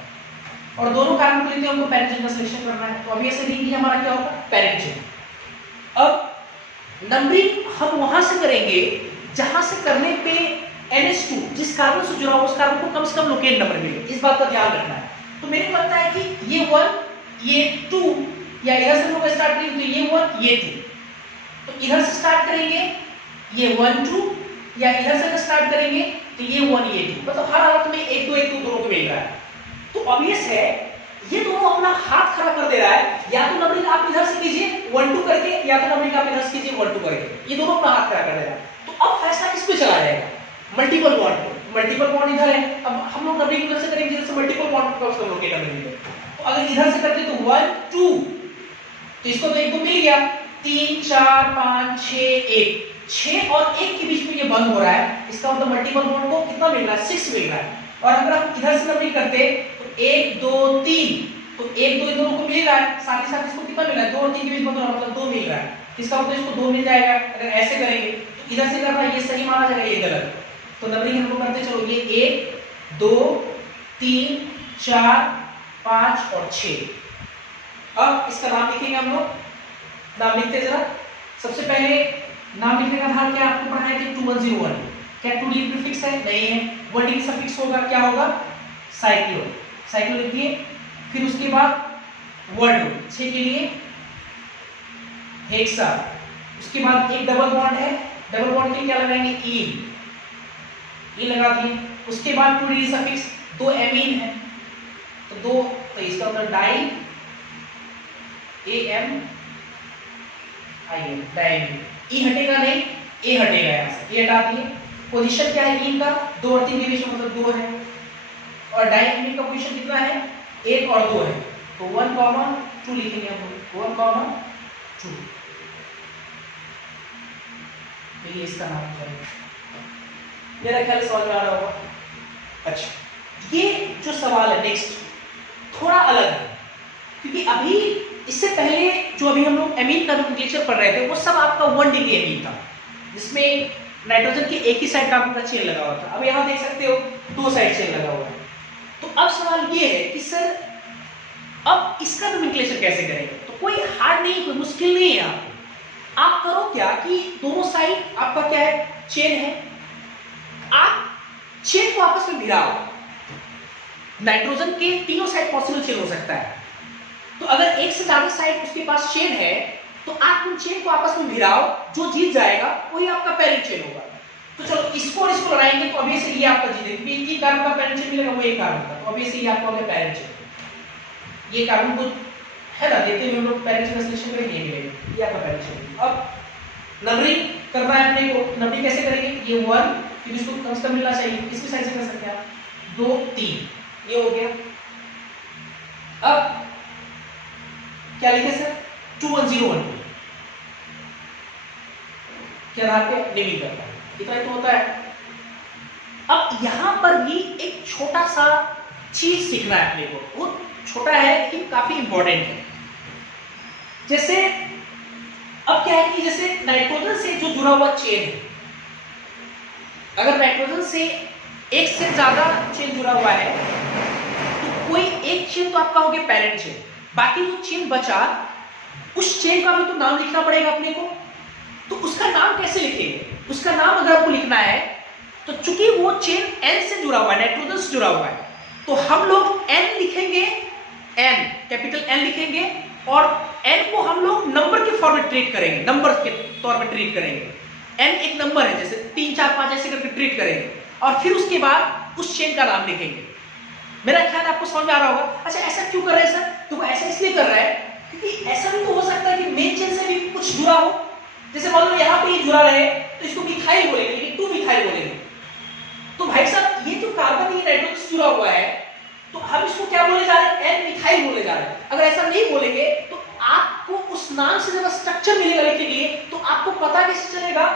और दोनों कार्बन को लेते हैं, हमको पैरेंट चेन का सिलेक्शन करना है। तो अभी ऐसे लिखेंगे हमारा क्या होगा, पैरेंट चेन। अब नंबरिंग हम वहां से करेंगे जहां से करने पे NH2 जिस कार्बन से जुड़ा हुआ उस कार्बन को कम से कम लोकेट नंबर मिले, इस बात का ध्यान रखना है। तो मेरे को लगता है कि ये 1, ये 2, या इधर से लोग स्टार्ट करेंगे तो ये 1, ये 2, तो इधर से स्टार्ट करेंगे ये 1 2, या इधर से स्टार्ट करेंगे तो ये 1 ये 2, मतलब हर हालत में 1 2 1 2 दोनों को मिल रहा है। तो ऑब्वियस है ये दोनों अपना हाथ खड़ा कर दे रहा है, या तो नंबरिंग आप इधर से कीजिए 1 2 करके, या तो नंबरिंग आप इधर से कीजिए 1 2 करके, ये दोनों अपना हाथ खड़ा कर दे रहा है। तो अब फैसला किस पे चला जाएगा, मल्टीपल बॉन्ड पे। मल्टीपल बॉन्ड इधर है, अब हम लोग नंबरिंग इधर से करेंगे जैसे मल्टीपल बॉन्ड को उसको लोकेट करेंगे। तो अगर इधर से करते तो 1 2, तो इसको तो 1 2 मिल गया, 3 4 5 6 1, 6 और 1 के बीच में ये बंद हो रहा है, इसका मतलब मल्टीपल बॉन्ड को कितना मिल रहा है, 6 मिल रहा है। और अगर हम इधर से नंबरिंग करते तो 1 2 3, तो 1 2 इन दोनों को मिल रहा है, साथ ही साथ इसको कितना मिल रहा है, 2 और 3 के बीच बंद हो रहा है, मतलब 2 मिल रहा है, इसका मतलब इसको 2 मिल जाएगा। अगर ऐसे करेंगे तो इधर से करना ये सही माना जाएगा, ये गलत। तो नंबरिंग हम लोग करते चलो, ये 1 2 3 4 5 और 6। अब इसका नाम लिखेंगे हम लोग, नाम लिखते जरा। सबसे पहले नाम लिखने का आधार क्या आपको पढ़ाया थे, 2101, क्या 2 डिग्री प्रीफिक्स है, नहीं है। 1 डिग्री सफिक्स होगा, क्या होगा, साइक्लो, साइक्लो लिखिए। फिर उसके बाद वर्ड रूट 6 के लिए हेक्सा, उसके बाद एक डबल बॉन्ड है, डबल बॉन्ड के क्या लगाएंगे, ई लगा दिए। उसके बाद 2 डिग्री सफिक्स, 2 एमीन है, तो 2, तो इसका मतलब डाई, AM IN, डायमीन। ई हटेगा नहीं, ए हटेगा, यहां से ए हटा दिए। पोजीशन क्या है ई का, 2 और 3 के बीच में, मतलब 2 है। और डायमीन का पोजीशन कितना है, 1 और 2 है, तो 1 2 लिखेंगे हम लोग, 1 2। ये इसका नाम है, मेरा ख्याल समझ में आ रहा होगा। अच्छा, ये जो सवाल है नेक्स्ट थोड़ा अलग है, क्योंकि अभी इससे पहले जो अभी हम लोग एमीन का नोमेनक्लेचर पढ़ रहे थे वो सब आपका 1 डिग्री एमीन था, जिसमें नाइट्रोजन के एक ही साइड कार्बन का चेन लगा हुआ था। अब यहाँ देख सकते हो 2 साइड चेन लगा हुआ है। तो अब सवाल ये है कि सर अब इसका नोमेनक्लेचर कैसे करेंगे। तो कोई हार्ड नहीं, कोई मुश्किल नहीं है। आप करो क्या कि दोनों साइड आपका क्या है, चेन है, आप चेन को आपस में भिड़ाओ। नाइट्रोजन के तीनों साइड पॉसिबल चेन हो सकता है, तो अगर एक से ज्यादा साइड उसके पास चेन है तो आप उन चेन को आपस में भिड़ाओ, जो जीत जाएगा वही आपका पेरेंट चेन होगा। तो चलो इसको और इसको लड़ाएंगे तो ऑब्वियसली ये आपका जीतेगा, क्योंकि एक कार्बन का पेरेंट चेन मिलेगा, वो एक कार्बन का, तो ऑब्वियसली ये आपका हो गया पेरेंट चेन। ये कार्बन को है ना देते हुए हम लोग पेरेंट चेन का सिलेक्शन करेंगे, ये मिलेगा, ये आपका पेरेंट चेन। अब नंबरिंग करना है अपने को, नंबरिंग कैसे करेंगे, ये 1, फिर इसको कम से कम मिलना चाहिए, इसकी साइड से कर सकते हैं आप, 2 3, ये हो गया। अब क्या लिखे सर, 21012 के आधार पे नेमिंग करता है। इतना ही तो होता है। अब यहां पर भी एक छोटा सा चीज सीखना है अपने को, वो छोटा है लेकिन काफी इंपॉर्टेंट है। जैसे अब क्या है कि जैसे नाइट्रोजन से जो जुड़ा हुआ चेन है, अगर नाइट्रोजन से एक से ज्यादा चेन जुड़ा हुआ है तो कोई एक चेन तो आप कहोगे पेरेंट चेन, बाकी जो चेन बचा उस चेन का भी तो नाम लिखना पड़ेगा अपने को। तो उसका नाम कैसे लिखेंगे? उसका नाम अगर आपको लिखना है तो चूंकि वो चेन N से जुड़ा हुआ है, नाइट्रोजन से जुड़ा हुआ है, तो हम लोग N लिखेंगे, N कैपिटल N लिखेंगे और N को हम लोग नंबर के फॉर्म में ट्रीट करेंगे, नंबर के तौर में ट्रीट करेंगे। N एक नंबर है, जैसे 3 4 5 ऐसे करके ट्रीट करेंगे और फिर उसके बाद उस चेन का नाम लिखेंगे। मेरा ख्याल आपको समझ में आ रहा होगा। अच्छा ऐसा क्यों कर रहे हैं सर? तो ऐसा इसलिए कर रहा है क्योंकि ऐसा भी तो हो सकता है कि मेन चेन से भी कुछ जुड़ा हो। जैसे मान लो यहाँ पे जुड़ा रहे तो इसको मिथाइल बोलेंगे, लेकिन 2 मिथाइल बोलेंगे। तो भाई साहब ये जो कार्बन ये नाइट्रोजन से जुड़ा हुआ है तो हम इसको क्या बोले जा रहे हैं? N मिथाइल बोले जा रहे हैं। अगर ऐसा नहीं बोलेंगे तो आपको उस नाम से जब स्ट्रक्चर मिलेगा लिखने के लिए तो आपको पता कैसे चलेगा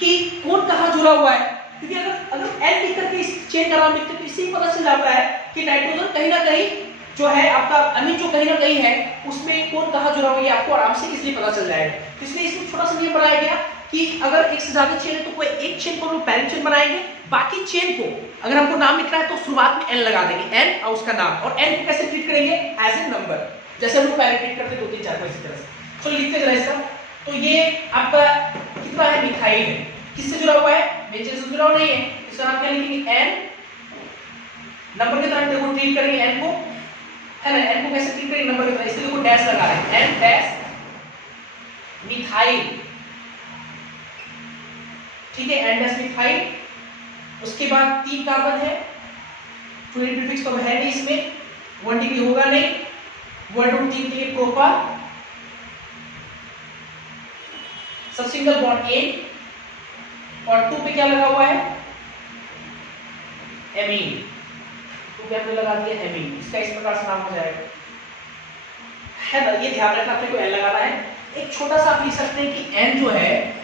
कि कौन कहाँ जुड़ा हुआ है? क्योंकि अगर N लिख करके इस चेन का नाम लिखते तो इससे ही पता चल जाता है कि नाइट्रोजन कहीं ना कहीं जो है आपका अमीन जो कहीं ना कहीं है उसमें कौन कहाँ जुड़ा हुआ है, आपको आराम से इसलिए पता चल जाएगा। तो इसलिए इसमें छोटा सा नियम बनाया गया कि अगर एक से ज्यादा चेन है तो कोई एक चेन को हम लोग पेरेंट चेन बनाएंगे, बाकी चेन को अगर हमको नाम लिखना है तो शुरुआत में N लगा देंगे, N और उसका नाम। और N को कैसे ट्रीट करेंगे? एज ए नंबर, जैसे हम लोग पहले ट्रीट करते 2 3 4 5 इसी तरह से। चलो लिखते चले इसका। तो ये आपका कितना है? मिथाइल है। किससे जुड़ा हुआ है? मेन चेन से जुड़ा हुआ नहीं है। इसका नाम क्या लिखेंगे? N। नंबर की तरह देखो ट्रीट करेंगे N को, है ना? N को कैसे ट्रीट करेंगे? नंबर की तरह। इसलिए देखो डैश लगा रहे हैं, N डैश मिथाइल, ठीक है, N डैश मिथाइल। उसके बाद 3 कार्बन है, 2 प्रीफिक्स तो है नहीं इसमें, 1 डिग्री होगा नहीं, 1 2 3 के लिए प्रोपान, सब सिंगल बॉन्ड A और 2 पे क्या लगा हुआ है? एमीन। 2 पे हमने लगा दिया एमीन। इसका इस प्रकार से नाम हो जाएगा, है ना? ये ध्यान रखना अपने को N लगाना है। एक छोटा सा आप लिख सकते हैं कि N जो है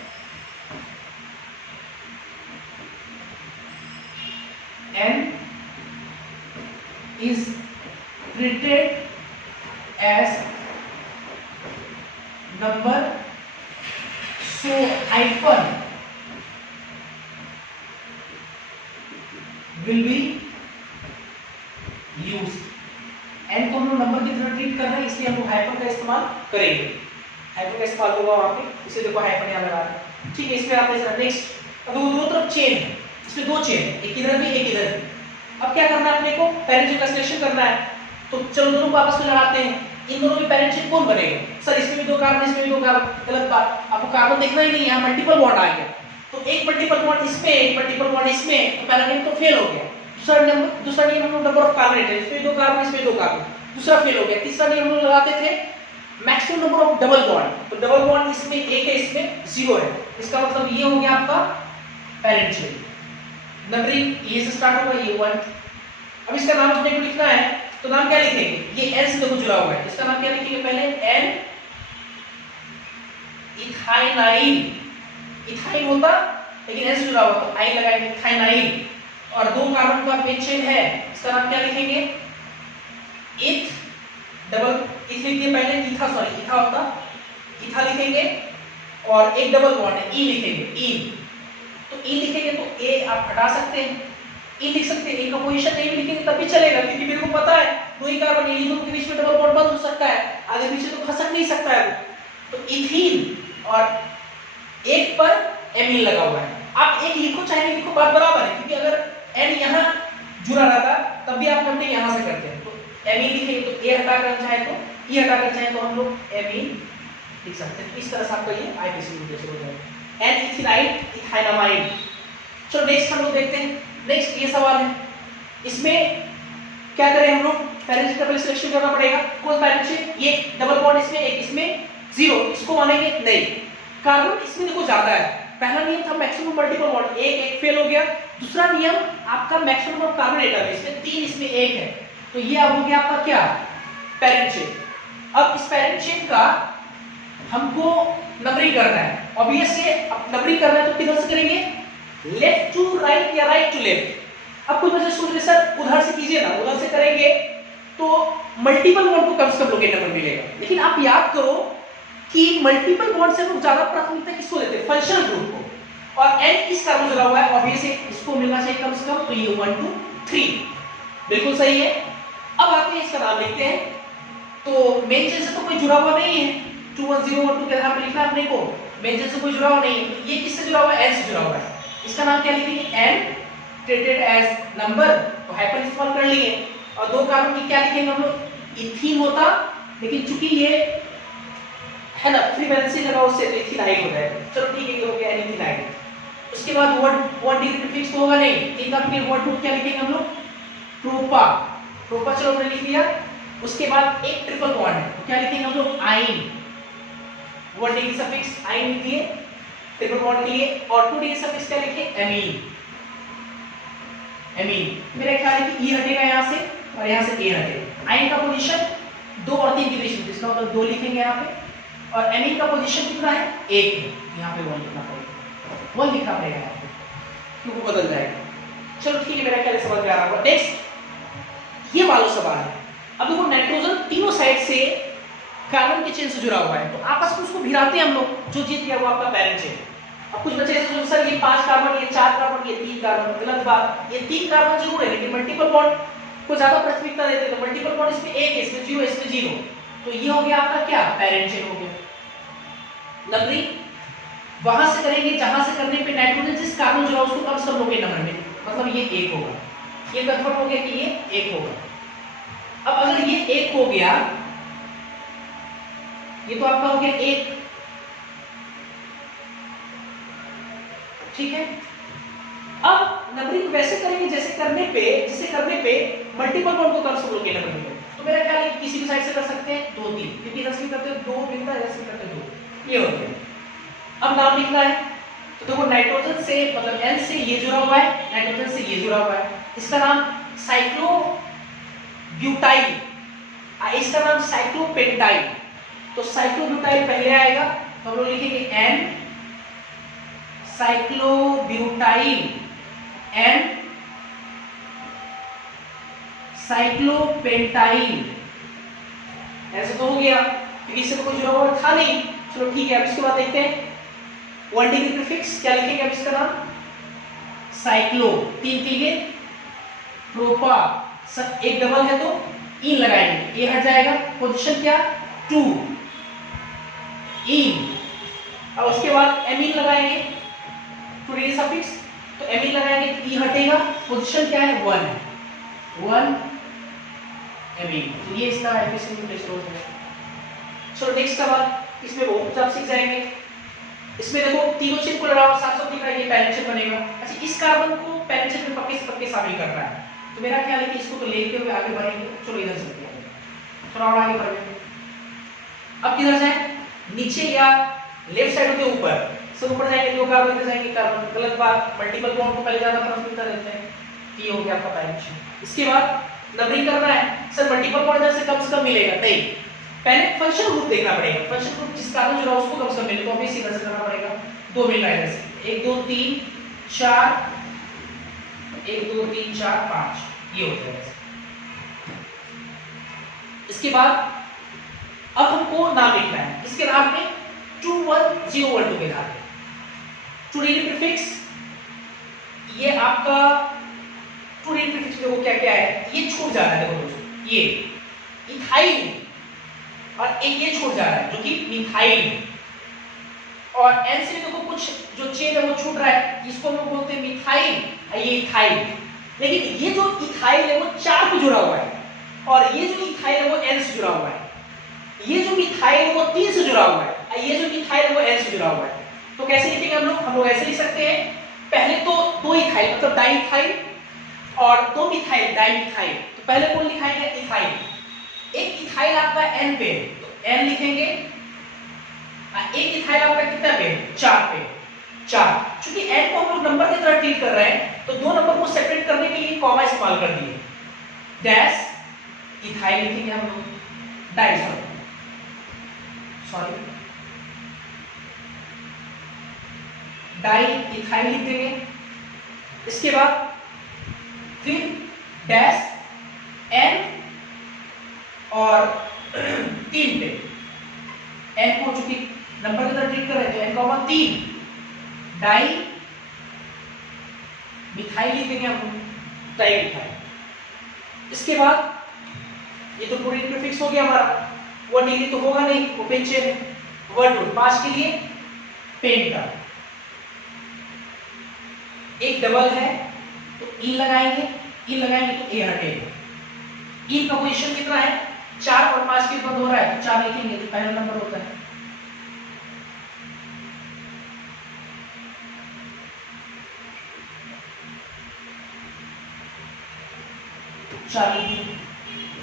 N is treated as number, so hyphen will be used। N को हम लोग नंबर की तरह ट्रीट कर रहे हैं इसलिए हम लोग हाइफन का इस्तेमाल करेंगे। हाइफन का इस्तेमाल होगा वहां पे, इसे देखो हाइफन यहाँ लगा रहे हैं, ठीक है। इसमें आते हैं नेक्स्ट। अब दो तरफ चेन है, इसमें 2 चेन, एक इधर भी एक इधर भी। अब क्या करना है अपने को? पेरेंट चेन का सिलेक्शन करना है। तो चलो दोनों को आपस में लगाते हैं। इन दोनों की पेरेंट चेन कौन बनेगा? सर इसमें भी 2 कार्बन, इसमें भी 2 कार्बन। गलत बात, आपको कार्बन देखना ही नहीं, यहाँ मल्टीपल बॉन्ड आ गया। तो एक मल्टीपल बॉन्ड इसमें, एक मल्टीपल बॉन्ड इसमें, तो पहला नियम तो फेल हो गया। दूसरा नियम हम लोग नंबर ऑफ कार्बन है, इसमें 2 कार्बन, इसमें 2 कार्बन, दूसरा फेल हो गया। तीसरा नियम हम लोग लगाते थे maximum number of double bond, तो डबल बॉन्ड इसमें 1 है, इसमें 0 है। इसका मतलब ये हो गया आपका पेरेंट चेन। नंबरिंग ये से स्टार्ट होगा, ये 1। अब इसका नाम अपने को लिखना है तो नाम क्या लिखेंगे? ये N से देखो जुड़ा हुआ है, इसका नाम क्या लिखेंगे? पहले N इथाइनाइल। इथाइल होता लेकिन N से जुड़ा हुआ तो I लगाएंगे, इथाइनाइल। और 2 कार्बन का पेज चेन है, इसका नाम क्या लिखेंगे? इथ डबल इथ लिख दिए पहले, इथा सॉरी इथा होता, इथा लिखेंगे। और एक डबल बॉन्ड है, ई लिखेंगे, ई। तो ई लिखेंगे तो ए आप हटा सकते हैं, ई लिख सकते हैं। ए का पोजीशन नहीं भी लिखेंगे तब भी चलेगा क्योंकि मेरे को पता है 2 ही कार्बन है, इन दोनों के बीच में डबल बॉन्ड बंद हो सकता है, आगे पीछे तो खसक नहीं सकता है वो। तो इथीन और एक पर एमीन लगा हुआ है। आप एक लिखो चाहे नहीं लिखो, बात बराबर है, क्योंकि अगर एन यहाँ जुड़ा रहता तब भी आप अपने यहाँ से करते हैं। तो एमीन लिखेंगे तो ए हटा कर चाहे तो ई हटा कर चाहे तो हम लोग एमीन लिख सकते हैं। इस तरह से आपका ये आईपीसी नोटेशन हो जाएगा, एन इथिनाइल इथाइनामाइड। चलो नेक्स्ट हम लोग देखते हैं। नेक्स्ट ये सवाल है, इसमें क्या करें हम लोग? पेरेंट का पहले सिलेक्शन करना पड़ेगा। कौन पेरेंट है? ये डबल बॉन्ड इसमें, एक इसमें, 0, इसको मानेंगे नहीं। कार्बन इसमें देखो ज्यादा है। पहला नियम था मैक्सिमम मल्टीपल बॉन्ड, एक फेल हो गया। दूसरा नियम आपका मैक्सिमम ऑफ कार्बन एटम, इसमें 3 इसमें 1 है, तो ये अब हो गया आपका क्या? Parent chain. अब इस पेरेंट चेन का हमको नंबरिंग करना है। ऑब्वियसली अब नंबरिंग करना है तो किधर से करेंगे, लेफ्ट टू राइट या राइट टू लेफ्ट। अब कुछ बच्चे सोच रहे सर उधर से कीजिए ना, उधर से करेंगे तो मल्टीपल बॉन्ड को कम से कम लोकेट नंबर मिलेगा। लेकिन आप याद करो कि मल्टीपल बॉन्ड से हम लोग ज्यादा प्राथमिकता किसको देते हैं, फंक्शनल ग्रुप को। और n किस कार्बन जुड़ा हुआ है, ऑब्वियसली इसको मिलना चाहिए कम से कम, तो ये 1 2 3 बिल्कुल सही है। अब आके इसका नाम लिखते हैं। तो मेन चेन से तो कोई जुड़ा हुआ नहीं है, 21012 के नाम लिखना है अपने को, मेन चेन से कोई जुड़ा हुआ नहीं है। ये किससे जुड़ा हुआ है, n से जुड़ा हुआ है। इसका नाम क्या लिखेंगे, n ट्रीटेड एज नंबर, तो हाइपन इस्तेमाल कर लिए। और दो कार्बन की क्या लिखेंगे हम लोग, इथीन होता, लेकिन चूंकि ये है ना फ्री वैलेंसी लगा उससे तो इथेनाइल हो जाएगा। चलो ठीक है, ये हो गया इथेनाइल। उसके बाद वर्ड डिग्री प्रीफिक्स तो होगा नहीं, तीन का फिर वर्ड टू क्या लिखेंगे हम लोग, प्रोपा। प्रोपा चलो हमने लिख लिया। उसके बाद एक ट्रिपल बॉन्ड है तो क्या लिखेंगे हम लोग, आइन। वर्ड डिग्री सफिक्स आइन लिख दिए ट्रिपल बॉन्ड के लिए। और टू डिग्री सफिक्स क्या लिखे, एमीन। एमीन मेरा ख्याल है कि ई हटेगा यहां से और यहां से ए हटेगा। आइन का पोजीशन 2 और 3 के बीच में, इसका मतलब 2 लिखेंगे यहां पे। और एमीन का पोजीशन कितना है, 1 है, यहां पे 1 लिखना पड़ेगा, 1 लिखना पड़ेगा यहां पे क्योंकि बदल जाएगा। चलो ठीक है, मेरा ख्याल समझ में आ रहा होगा। नेक्स्ट ये वाला सवाल है। अब देखो नाइट्रोजन तीनों साइड से कार्बन के चेन से जुड़ा हुआ है, तो आपस में उसको भिड़ाते हैं हम लोग, जो जीत गया वो आपका पेरेंट चेन। अब कुछ बच्चे ऐसे सोचते सर ये 5 कार्बन, ये 4 कार्बन, ये 3 कार्बन, गलत बात। ये 3 कार्बन जरूर है लेकिन मल्टीपल बॉन्ड को ज्यादा प्राथमिकता देते हैं, तो मल्टीपल बॉन्ड इसमें 1 है, इसमें 0 है, इसमें 0, तो ये हो गया आपका क्या, पेरेंट चेन हो गया। नंबरिंग वहां से करेंगे जहां से करने पे नाइट्रोजन जिस कार्बन जुड़ा उसको कम से कम लोकेट नंबर में, मतलब ये 1 होगा। ये कंफर्म हो गया कि ये 1 होगा। अब अगर ये 1 हो गया, ये तो आपका हो गया 1, ठीक है। अब नंबरिंग वैसे करेंगे जैसे करने पे मल्टीपल बॉन्ड को कम से कम लोकेट नंबर मिले। तो मेरा ख्याल है किसी भी साइड से कर सकते हैं 2 3, क्योंकि इधर से करते हैं 2 मिलता है, इधर से करते हैं 2, ये हो गया। अब नाम लिखना है तो देखो नाइट्रोजन से मतलब N से ये जुड़ा हुआ है, नाइट्रोजन से ये जुड़ा हुआ है, इसका नाम साइक्लोब्यूटाइल, इसका नाम साइक्लोपेंटाइल। तो साइक्लोब्यूटाइल पहले आएगा तो हम लोग लिखेंगे N साइक्लोब्यूटाइल, N साइक्लोपेंटाइल। ऐसे तो हो गया क्योंकि इससे तो कोई जुड़ा हुआ था नहीं। चलो ठीक है, अब इसके बाद देखते हैं 1 डिग्री प्रीफिक्स क्या लिखेंगे। अब इसका नाम साइक्लो, 3 तीगे प्रोपा, सब एक डबल है तो इन लगाएंगे, ए हट जाएगा, पोजीशन क्या 2 इन। अब उसके बाद एमीन लगाएंगे, 2 डिग्री सफिक्स, तो एमीन लगाएंगे तो ई हटेगा, पोजीशन क्या है 1 है, 1 एमीन। तो ये इसका एफिशिएंसी टेस्ट हो जाएगा। चलो नेक्स्ट सवाल, इसमें वो सब सीख जाएंगे। इसमें देखो तीनों चेन को लड़ाओ, साथ साथ दिख रहा है ये पेरेंट चेन बनेगा। अच्छा इस कार्बन को पेरेंट चेन में पक्के से पक्के शामिल करना है, तो मेरा ख्याल है कि इसको तो लेते हुए आगे बढ़ेंगे। चलो इधर से थोड़ा और आगे बढ़ेंगे। अब किधर जाए, नीचे या लेफ्ट साइड के ऊपर, सब ऊपर जाएंगे, दो कार्बन इधर जाएंगे कार्बन, गलत बात। मल्टीपल बॉन्ड को पहले ज्यादा प्राथमिकता देते हैं, ये हो गया आपका पेरेंट चेन। इसके बाद नंबरिंग करना है, सर मल्टीपल बॉन्ड से कम मिलेगा, नहीं, पहले फंक्शन ग्रुप देखना पड़ेगा। फंक्शन ग्रुप जिस कार्बन जुड़ा उसको कम से कम मिले, तो हमें सीधा से करना पड़ेगा। 2 मिल रहा है इधर से, 1 2 3 4, 1 2 3 4 5, ये हो जाएगा। इसके बाद अब हमको नाम लिखना है, इसके नाम में 21012 के नाम 2 डिग्री प्रीफिक्स, ये आपका 2 डिग्री प्रीफिक्स देखो क्या क्या है, ये छूट जा रहा है, देखो दोस्तों ये इथाइल और एक ये छूट जा रहा है जो कि मिथाइल। और N से देखो कुछ जो चेन है वो छूट रहा है, इसको हम लोग बोलते हैं मिथाइल, ये इथाइल। लेकिन ये जो इथाइल है वो 4 पे जुड़ा हुआ है, और ये जो इथाइल है वो N से जुड़ा हुआ है। ये जो मिथाइल है वो 3 से जुड़ा हुआ है, ये जो मिथाइल है वो N से जुड़ा हुआ है। तो कैसे लिखेंगे हम लोग ऐसे लिख सकते हैं, पहले तो 2 इथाइल मतलब डाइथाइल और 2 मिथाइल डाइमिथाइल। तो पहले कौन लिखाएंगे, इथाइल। एक इथाइल आपका N पे, तो N लिखेंगे, एक इथाइल आपका कितना पे, 4 पे, 4। चूंकि N को हम लोग नंबर की तरह ट्रीट कर रहे हैं, तो 2 नंबर को सेपरेट करने के लिए कॉमा इस्तेमाल कर दिए, डैश इथाइल लिखेंगे हम लोग, डाइसल्फाइड। सॉरी डाई इथाइल लिख देंगे। इसके बाद फिर डैश एन और 3 पे एन को चूंकि नंबर की तरह ट्रीट कर रहे हैं तो एन का 3 डाई मिथाइल लिख देंगे हम डाई मिथाइल। इसके बाद ये तो प्रोटीन प्रीफिक्स हो गया हमारा, 1 डिग्री तो होगा नहीं, वो पेन चेन है। वर्ड रूट 5 के लिए पेंटा, एक डबल है तो ई लगाएंगे, ई लगाएंगे तो ए हटेगा। ई का पोजीशन कितना है 4 और 5 के बंद हो रहा है तो 4 लिखेंगे तो पहला नंबर होता है। चार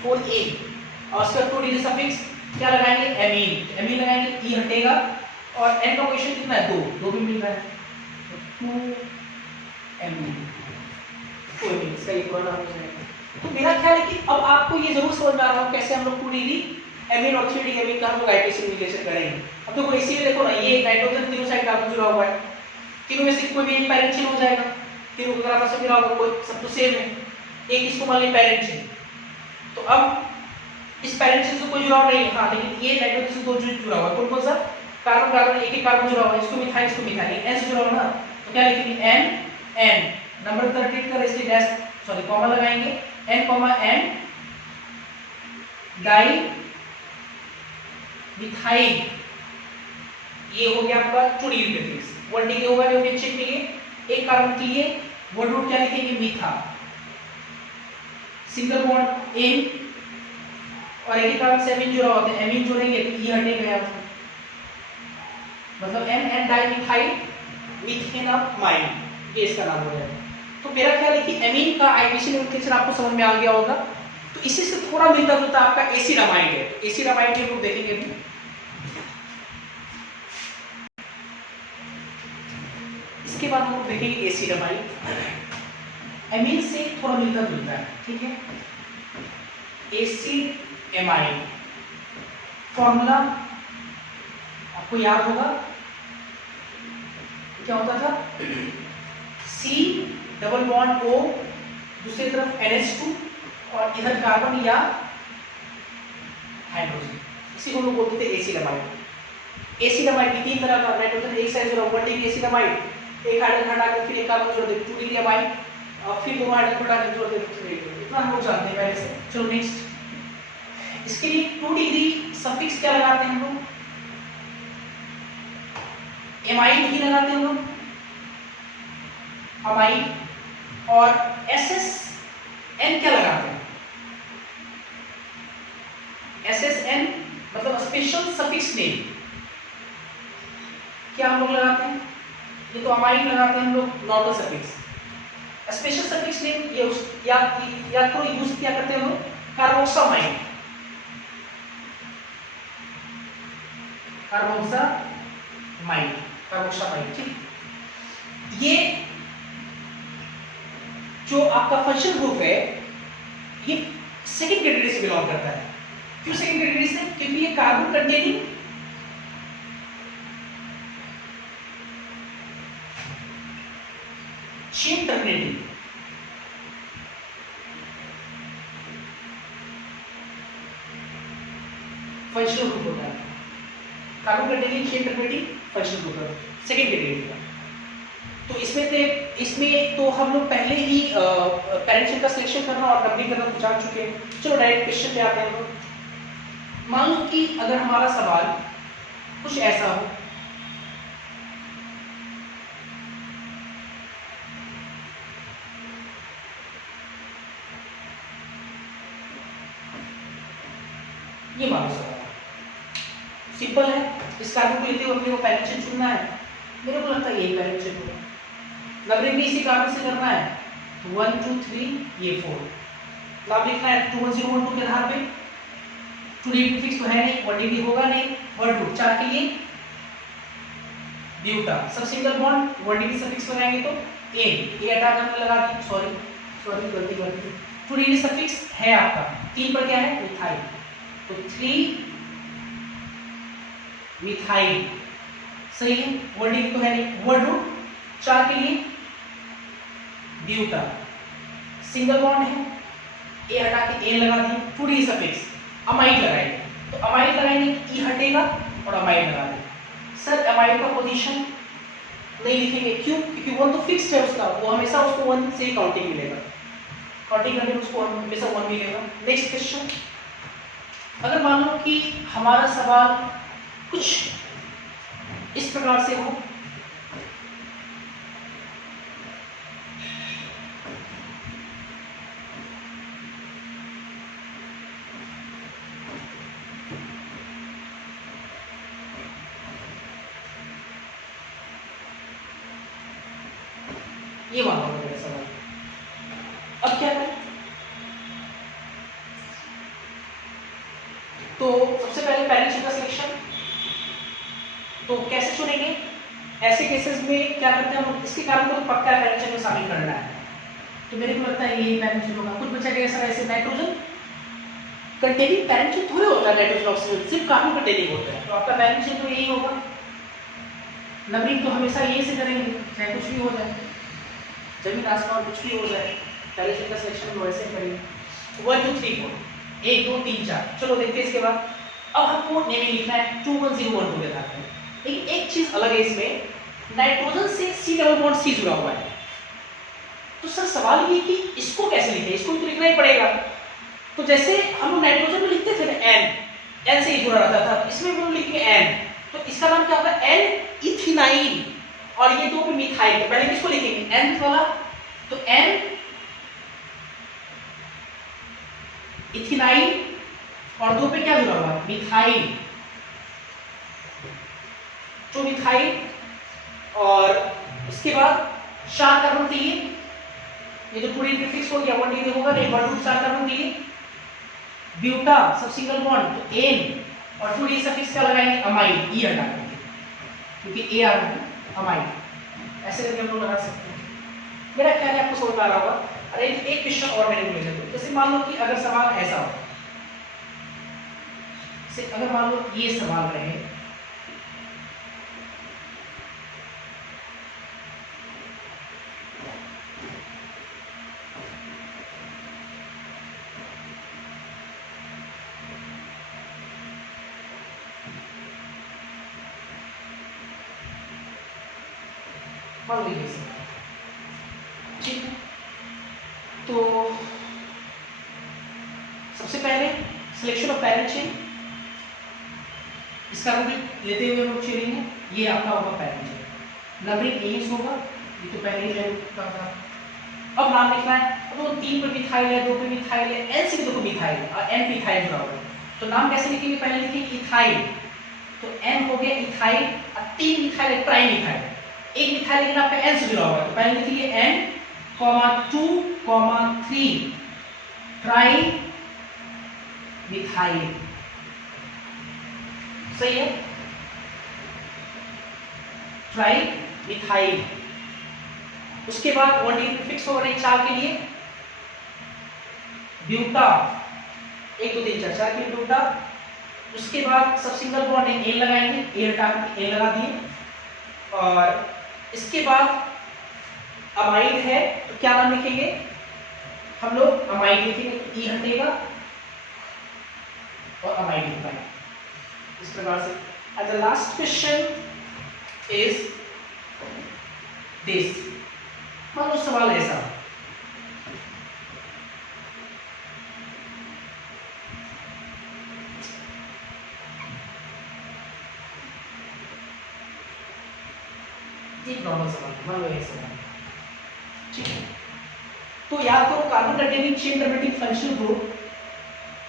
4a और उसका 2 डिग्री सफिक्स क्या लगाएंगे एमीन, एमीन लगाएंगे ई हटेगा और एन का पोजीशन कितना है 2 भी मिल रहा है तो 2 एमीन, कोई नहीं इसका ये पूरा नाम हो जाएगा। तो मेरा ख्याल है कि अब आपको ये जरूर समझ में आ रहा हो कैसे हम लोग 2 डिग्री एमीन और 3 डिग्री एमीन का हम लोग आईपीसी रिलेशन करेंगे। अब तो इसी में देखो ना ये नाइट्रोजन तीनों साइड कार्बन जुड़ा हुआ है, तीनों में से कोई भी एक पैरेंट चेन हो जाएगा, तीनों का आपस में मिला होगा, कोई सब तो सेम है, एक इसको मान लीजिए पैरेंट चेन। तो अब इस पैरेंट चेन से कोई जुड़ाव नहीं है, हाँ लेकिन ये नाइट्रोजन से 2 जुड़ा हुआ है, कौन सा कार्बन कार्बन एक एक कार्बन जुड़ा हुआ है, इसको मिथाइल इसको मिथाइल एन से जुड़ा हुआ ना, तो क्या लिखेंगे एन एन नंबर की तरह ट्रीट कर इसलिए डैश सॉरी कॉमा लगाएंगे N comma N dimethyl, ये हो गया आपका 2 डिग्री प्रीफिक्स। 1 डिग्री होगा जो चेक के लिए एक कार्बन के लिए वर्ड रूट क्या लिखेंगे मीथा, सिंगल बॉन्ड एन और एक कार्बन से एमीन जुड़ा होता है, एमीन जोड़ेंगे तो ये हटेगा यहाँ से, मतलब एन एन डाई मिथाइल मीथेनामाइड, ये इसका नाम हो जाएगा। तो मेरा ख्याल है कि एमीन का आईपीसी नोमेनक्लेचर आपको समझ में आ गया होगा। तो इसी से थोड़ा मिलता जुलता आपका एसिडामाइड है, तो एसिडामाइड के हम देखेंगे अभी। इसके बाद हम लोग देखेंगे एसिडामाइड, एमीन से थोड़ा मिलता जुलता है, ठीक है। एसिडामाइड फॉर्मूला आपको याद होगा क्या होता था, C डबल बॉन्ड O दूसरी तरफ NH2 और इधर कार्बन या हाइड्रोजन, इसी को लोग बोलते थे एसिडामाइड। एसिडामाइड की 3 तरह का नाइट्रोजन एक साइड जोड़ा 1 डिग्री एसिडामाइड, एक हाइड्रोजन हटाकर फिर एक कार्बन जोड़ देते 2 डिग्री अमाइड और फिर 2 हाइड्रोजन हटाकर जोड़ देते 3 डिग्री, इतना हम लोग जानते हैं पहले से। चलो नेक्स्ट, इसके लिए 2 डिग्री सफिक्स क्या लगाते हैं हम लोग, एमाइड ही लगाते हैं हम लोग, अमाइड, और SSN क्या लगाते हैं, SSN मतलब स्पेशल सफिक्स नेम, क्या हम लोग लगाते हैं, ये तो अमाइड लगाते हैं हम लोग normal suffix, special suffix name ये या तो यूज क्या करते हैं हम लोग कार्बोक्सामाइड, कार्बोक्सामाइड, कार्बोक्सामाइड, ठीक। ये जो आपका फंक्शनल ग्रुप है ये सेकंड कैटेगरी से बिलोंग करता है। क्यों सेकंड कैटेगरी से, क्योंकि ये carbon containing chain terminating functional group होता है, carbon containing chain terminating functional group है सेकंड कैटेगरी का। तो इसमें तो हम लोग पहले ही पैरेंट चेन का सिलेक्शन करना और नंबरिंग करना तो जान चुके हैं। चलो डायरेक्ट क्वेश्चन पे आते हैं हम लोग। मान लो कि अगर हमारा सवाल कुछ ऐसा हो, ये मान लो सवाल सिंपल है, इस कार्बन को लेते हुए अपने को पैरेंट चेन चुनना है, मेरे को लगता है यही पैरेंट चेन होगा, नंबरिंग भी इसी कार्बन से करना है, 1 2 3 ये 4 नाम लिखना है 21012 के आधार पे। 2 डिग्री फिक्स तो है नहीं, 1 डिग्री होगा नहीं, 1 2 4 के लिए ब्यूटा सब सिंगल बॉन्ड 1 डिग्री सफिक्स लगाएंगे तो ए हटा कर लगा दी, सॉरी गलती कर दी। 2 डिग्री सफिक्स है आपका 3 पर क्या है मिथाइल, तो 3 मिथाइल, सही है, वर्ड डिग्री तो है नहीं। वर्ड रूट 4 के लिए ब्यूटा, सिंगल बॉन्ड है, ए हटा के ए लगा दिए, 2D सफिक्स, अमाइड लगाएंगे, तो अमाइड लगाएंगे ई हटेगा और अमाइड लगा देंगे। सर अमाइड का पोजीशन नहीं लिखेंगे, क्यों? क्योंकि 1 तो फिक्स्ड है उसका, वो हमेशा उसको 1 से ही काउंटिंग मिलेगा, काउंटिंग करने में उसको हमेशा 1 मिलेगा। नेक्स्ट क्वेश्चन, अगर मान लो कि हमारा सवाल कुछ इस प्रकार से हो, ये मान लो मेरा सवाल, अब क्या करें? तो सबसे पहले पेरेंट्स का सिलेक्शन, तो कैसे चुनेंगे? ऐसे केसेस में क्या करते हैं हम, इसके कारण को तो पक्का पेरेंट्स में शामिल करना है, तो मेरे को लगता है यही पेरेंट्स होगा। कुछ बच्चा कहेगा सर ऐसे नाइट्रोजन कंटेनिंग पेरेंट्स थोड़े होता है, नाइट्रोजन ऑक्सीजन सिर्फ कार्बन कंटेनिंग होता है, तो आपका पेरेंट्स तो यही होगा। नंबरिंग तो हमेशा यही से करेंगे, चाहे कुछ भी हो जाए, जमीन आसमान कुछ भी हो जाए, पेरेंट्स का सिलेक्शन वैसे करेंगे। 1 2 3 4, 1 2 3 4, चलो देखते हैं इसके बाद। अब हमको नेमिंग लिखना है 21012 के साथ में, लेकिन एक चीज अलग है इसमें, नाइट्रोजन से C डबल बॉन्ड C जुड़ा हुआ है, तो सर सवाल ये कि इसको कैसे लिखें, इसको तो लिखना ही पड़ेगा। तो जैसे हम नाइट्रोजन में लिखते थे ना N से ही जुड़ा रहता था, इसमें हम लिखेंगे N, तो इसका नाम क्या होगा? N इथिनाइल, और ये 2 पे मिथाइल। तो पहले किसको लिखेंगे? N वाला, तो N इथिनाइल और 2 पे क्या जुड़ा हुआ? मिथाइल, तो मिथाइल, और उसके बाद 4 कार्बन दिए, ये तो पूरी फिक्स हो गया, 1 डिग्री होगा नहीं, 1 2 4 कार्बन दिए, ब्यूटा सब सिंगल बॉन्ड, तो एन, और 2D सफिक्स क्या लगाएंगे? अमाइड, ई हटा देंगे क्योंकि ए आ रहा है, अमाइड, ऐसे करके हम लोग लगा सकते हैं। मेरा ख्याल है आपको समझ में आ रहा होगा। अरे एक क्वेश्चन और मैंने बोले थे, जैसे मान लो कि अगर सवाल ऐसा हो, अगर मान लो ये सवाल रहे, मान लीजिए ठीक है, तो सबसे पहले सिलेक्शन ऑफ पेरेंट चेन, इसका भी लेते हुए हम चलेंगे, ये आपका होगा पेरेंट चेन, नंबरिंग यही होगा, ये तो पहले ही ले चुका था। अब नाम लिखना है, अब वो 3 पे मिथाइल है, 2 पे मिथाइल है, N से भी 2 मिथाइल और N मिथाइल जुड़ा हुआ है, तो नाम कैसे लिखेंगे? पहले लिखेंगे इथाइल, तो N हो गया इथाइल, और 3 मिथाइल है, ट्राई मिथाइल, एक मिथाइल लेकिन आपका N से जुड़ा हुआ है, तो पहले लिखिए N, 2, 3 ट्राई मिथाइल, सही है, ट्राई मिथाइल। उसके बाद 1 डिग्री फिक्स हो रही 4 के लिए, ब्यूटा 1 2 3 4 4 के ब्यूटा। उसके बाद सब सिंगल बॉन्ड है, ए लगाएंगे, ए हटा के ए लगा दिए, और इसके बाद अमाइड है, तो क्या नाम लिखेंगे हम लोग? अमाइड लिखेंगे, तो ई हटेगा और अमाइड लिखना है इस प्रकार से। And the last question is this, मान लो सवाल ऐसा, एक नॉर्मल सवाल, मान लो ये सवाल, ठीक है, तो याद करो carbon containing chain terminating functional group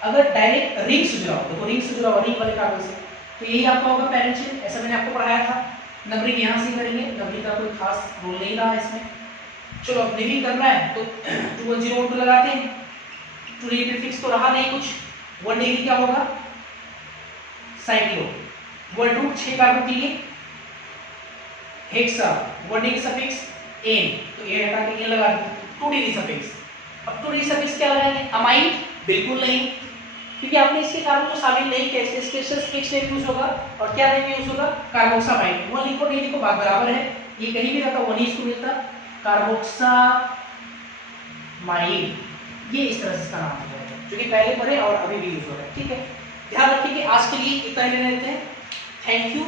अगर डायरेक्ट रिंग से जुड़ा हो, देखो रिंग से जुड़ा हो, रिंग वाले कार्बन से, तो यही आपका होगा पेरेंट चेन, ऐसा मैंने आपको पढ़ाया था। नंबरिंग यहाँ से करेंगे, नंबरिंग का कोई खास रोल नहीं रहा इसमें। चलो अब नेमिंग करना है, तो 21012 लगाते हैं, 2 डिग्री फिक्स तो रहा नहीं कुछ, 1 डिग्री क्या होगा? साइक्लो, 1 रूट 6 कार्बन दिए, हेक्सा 1 डिग्री सफिक्स एन, तो ये हटा के ये लगा दिया, 2 डिग्री सफिक्स। अब 2 डिग्री सफिक्स क्या लगाएंगे? अमाइड बिल्कुल नहीं, क्योंकि आपने इसके कार्बन को शामिल नहीं किया, इसके सिर्फ एक नेम यूज होगा और क्या नेम यूज होगा, कार्बोक्सामाइड। वो लिखो नहीं लिखो बात बराबर है, ये कहीं भी रहता वही इसको मिलता, कार्बोक्सामाइड, ये इस तरह से इसका नाम हो जाएगा, जो कि पहले पढ़े और अभी भी यूज हो रहा है। ठीक है, ध्यान रखिए कि आज के लिए इतना ही लेते हैं। Thank you.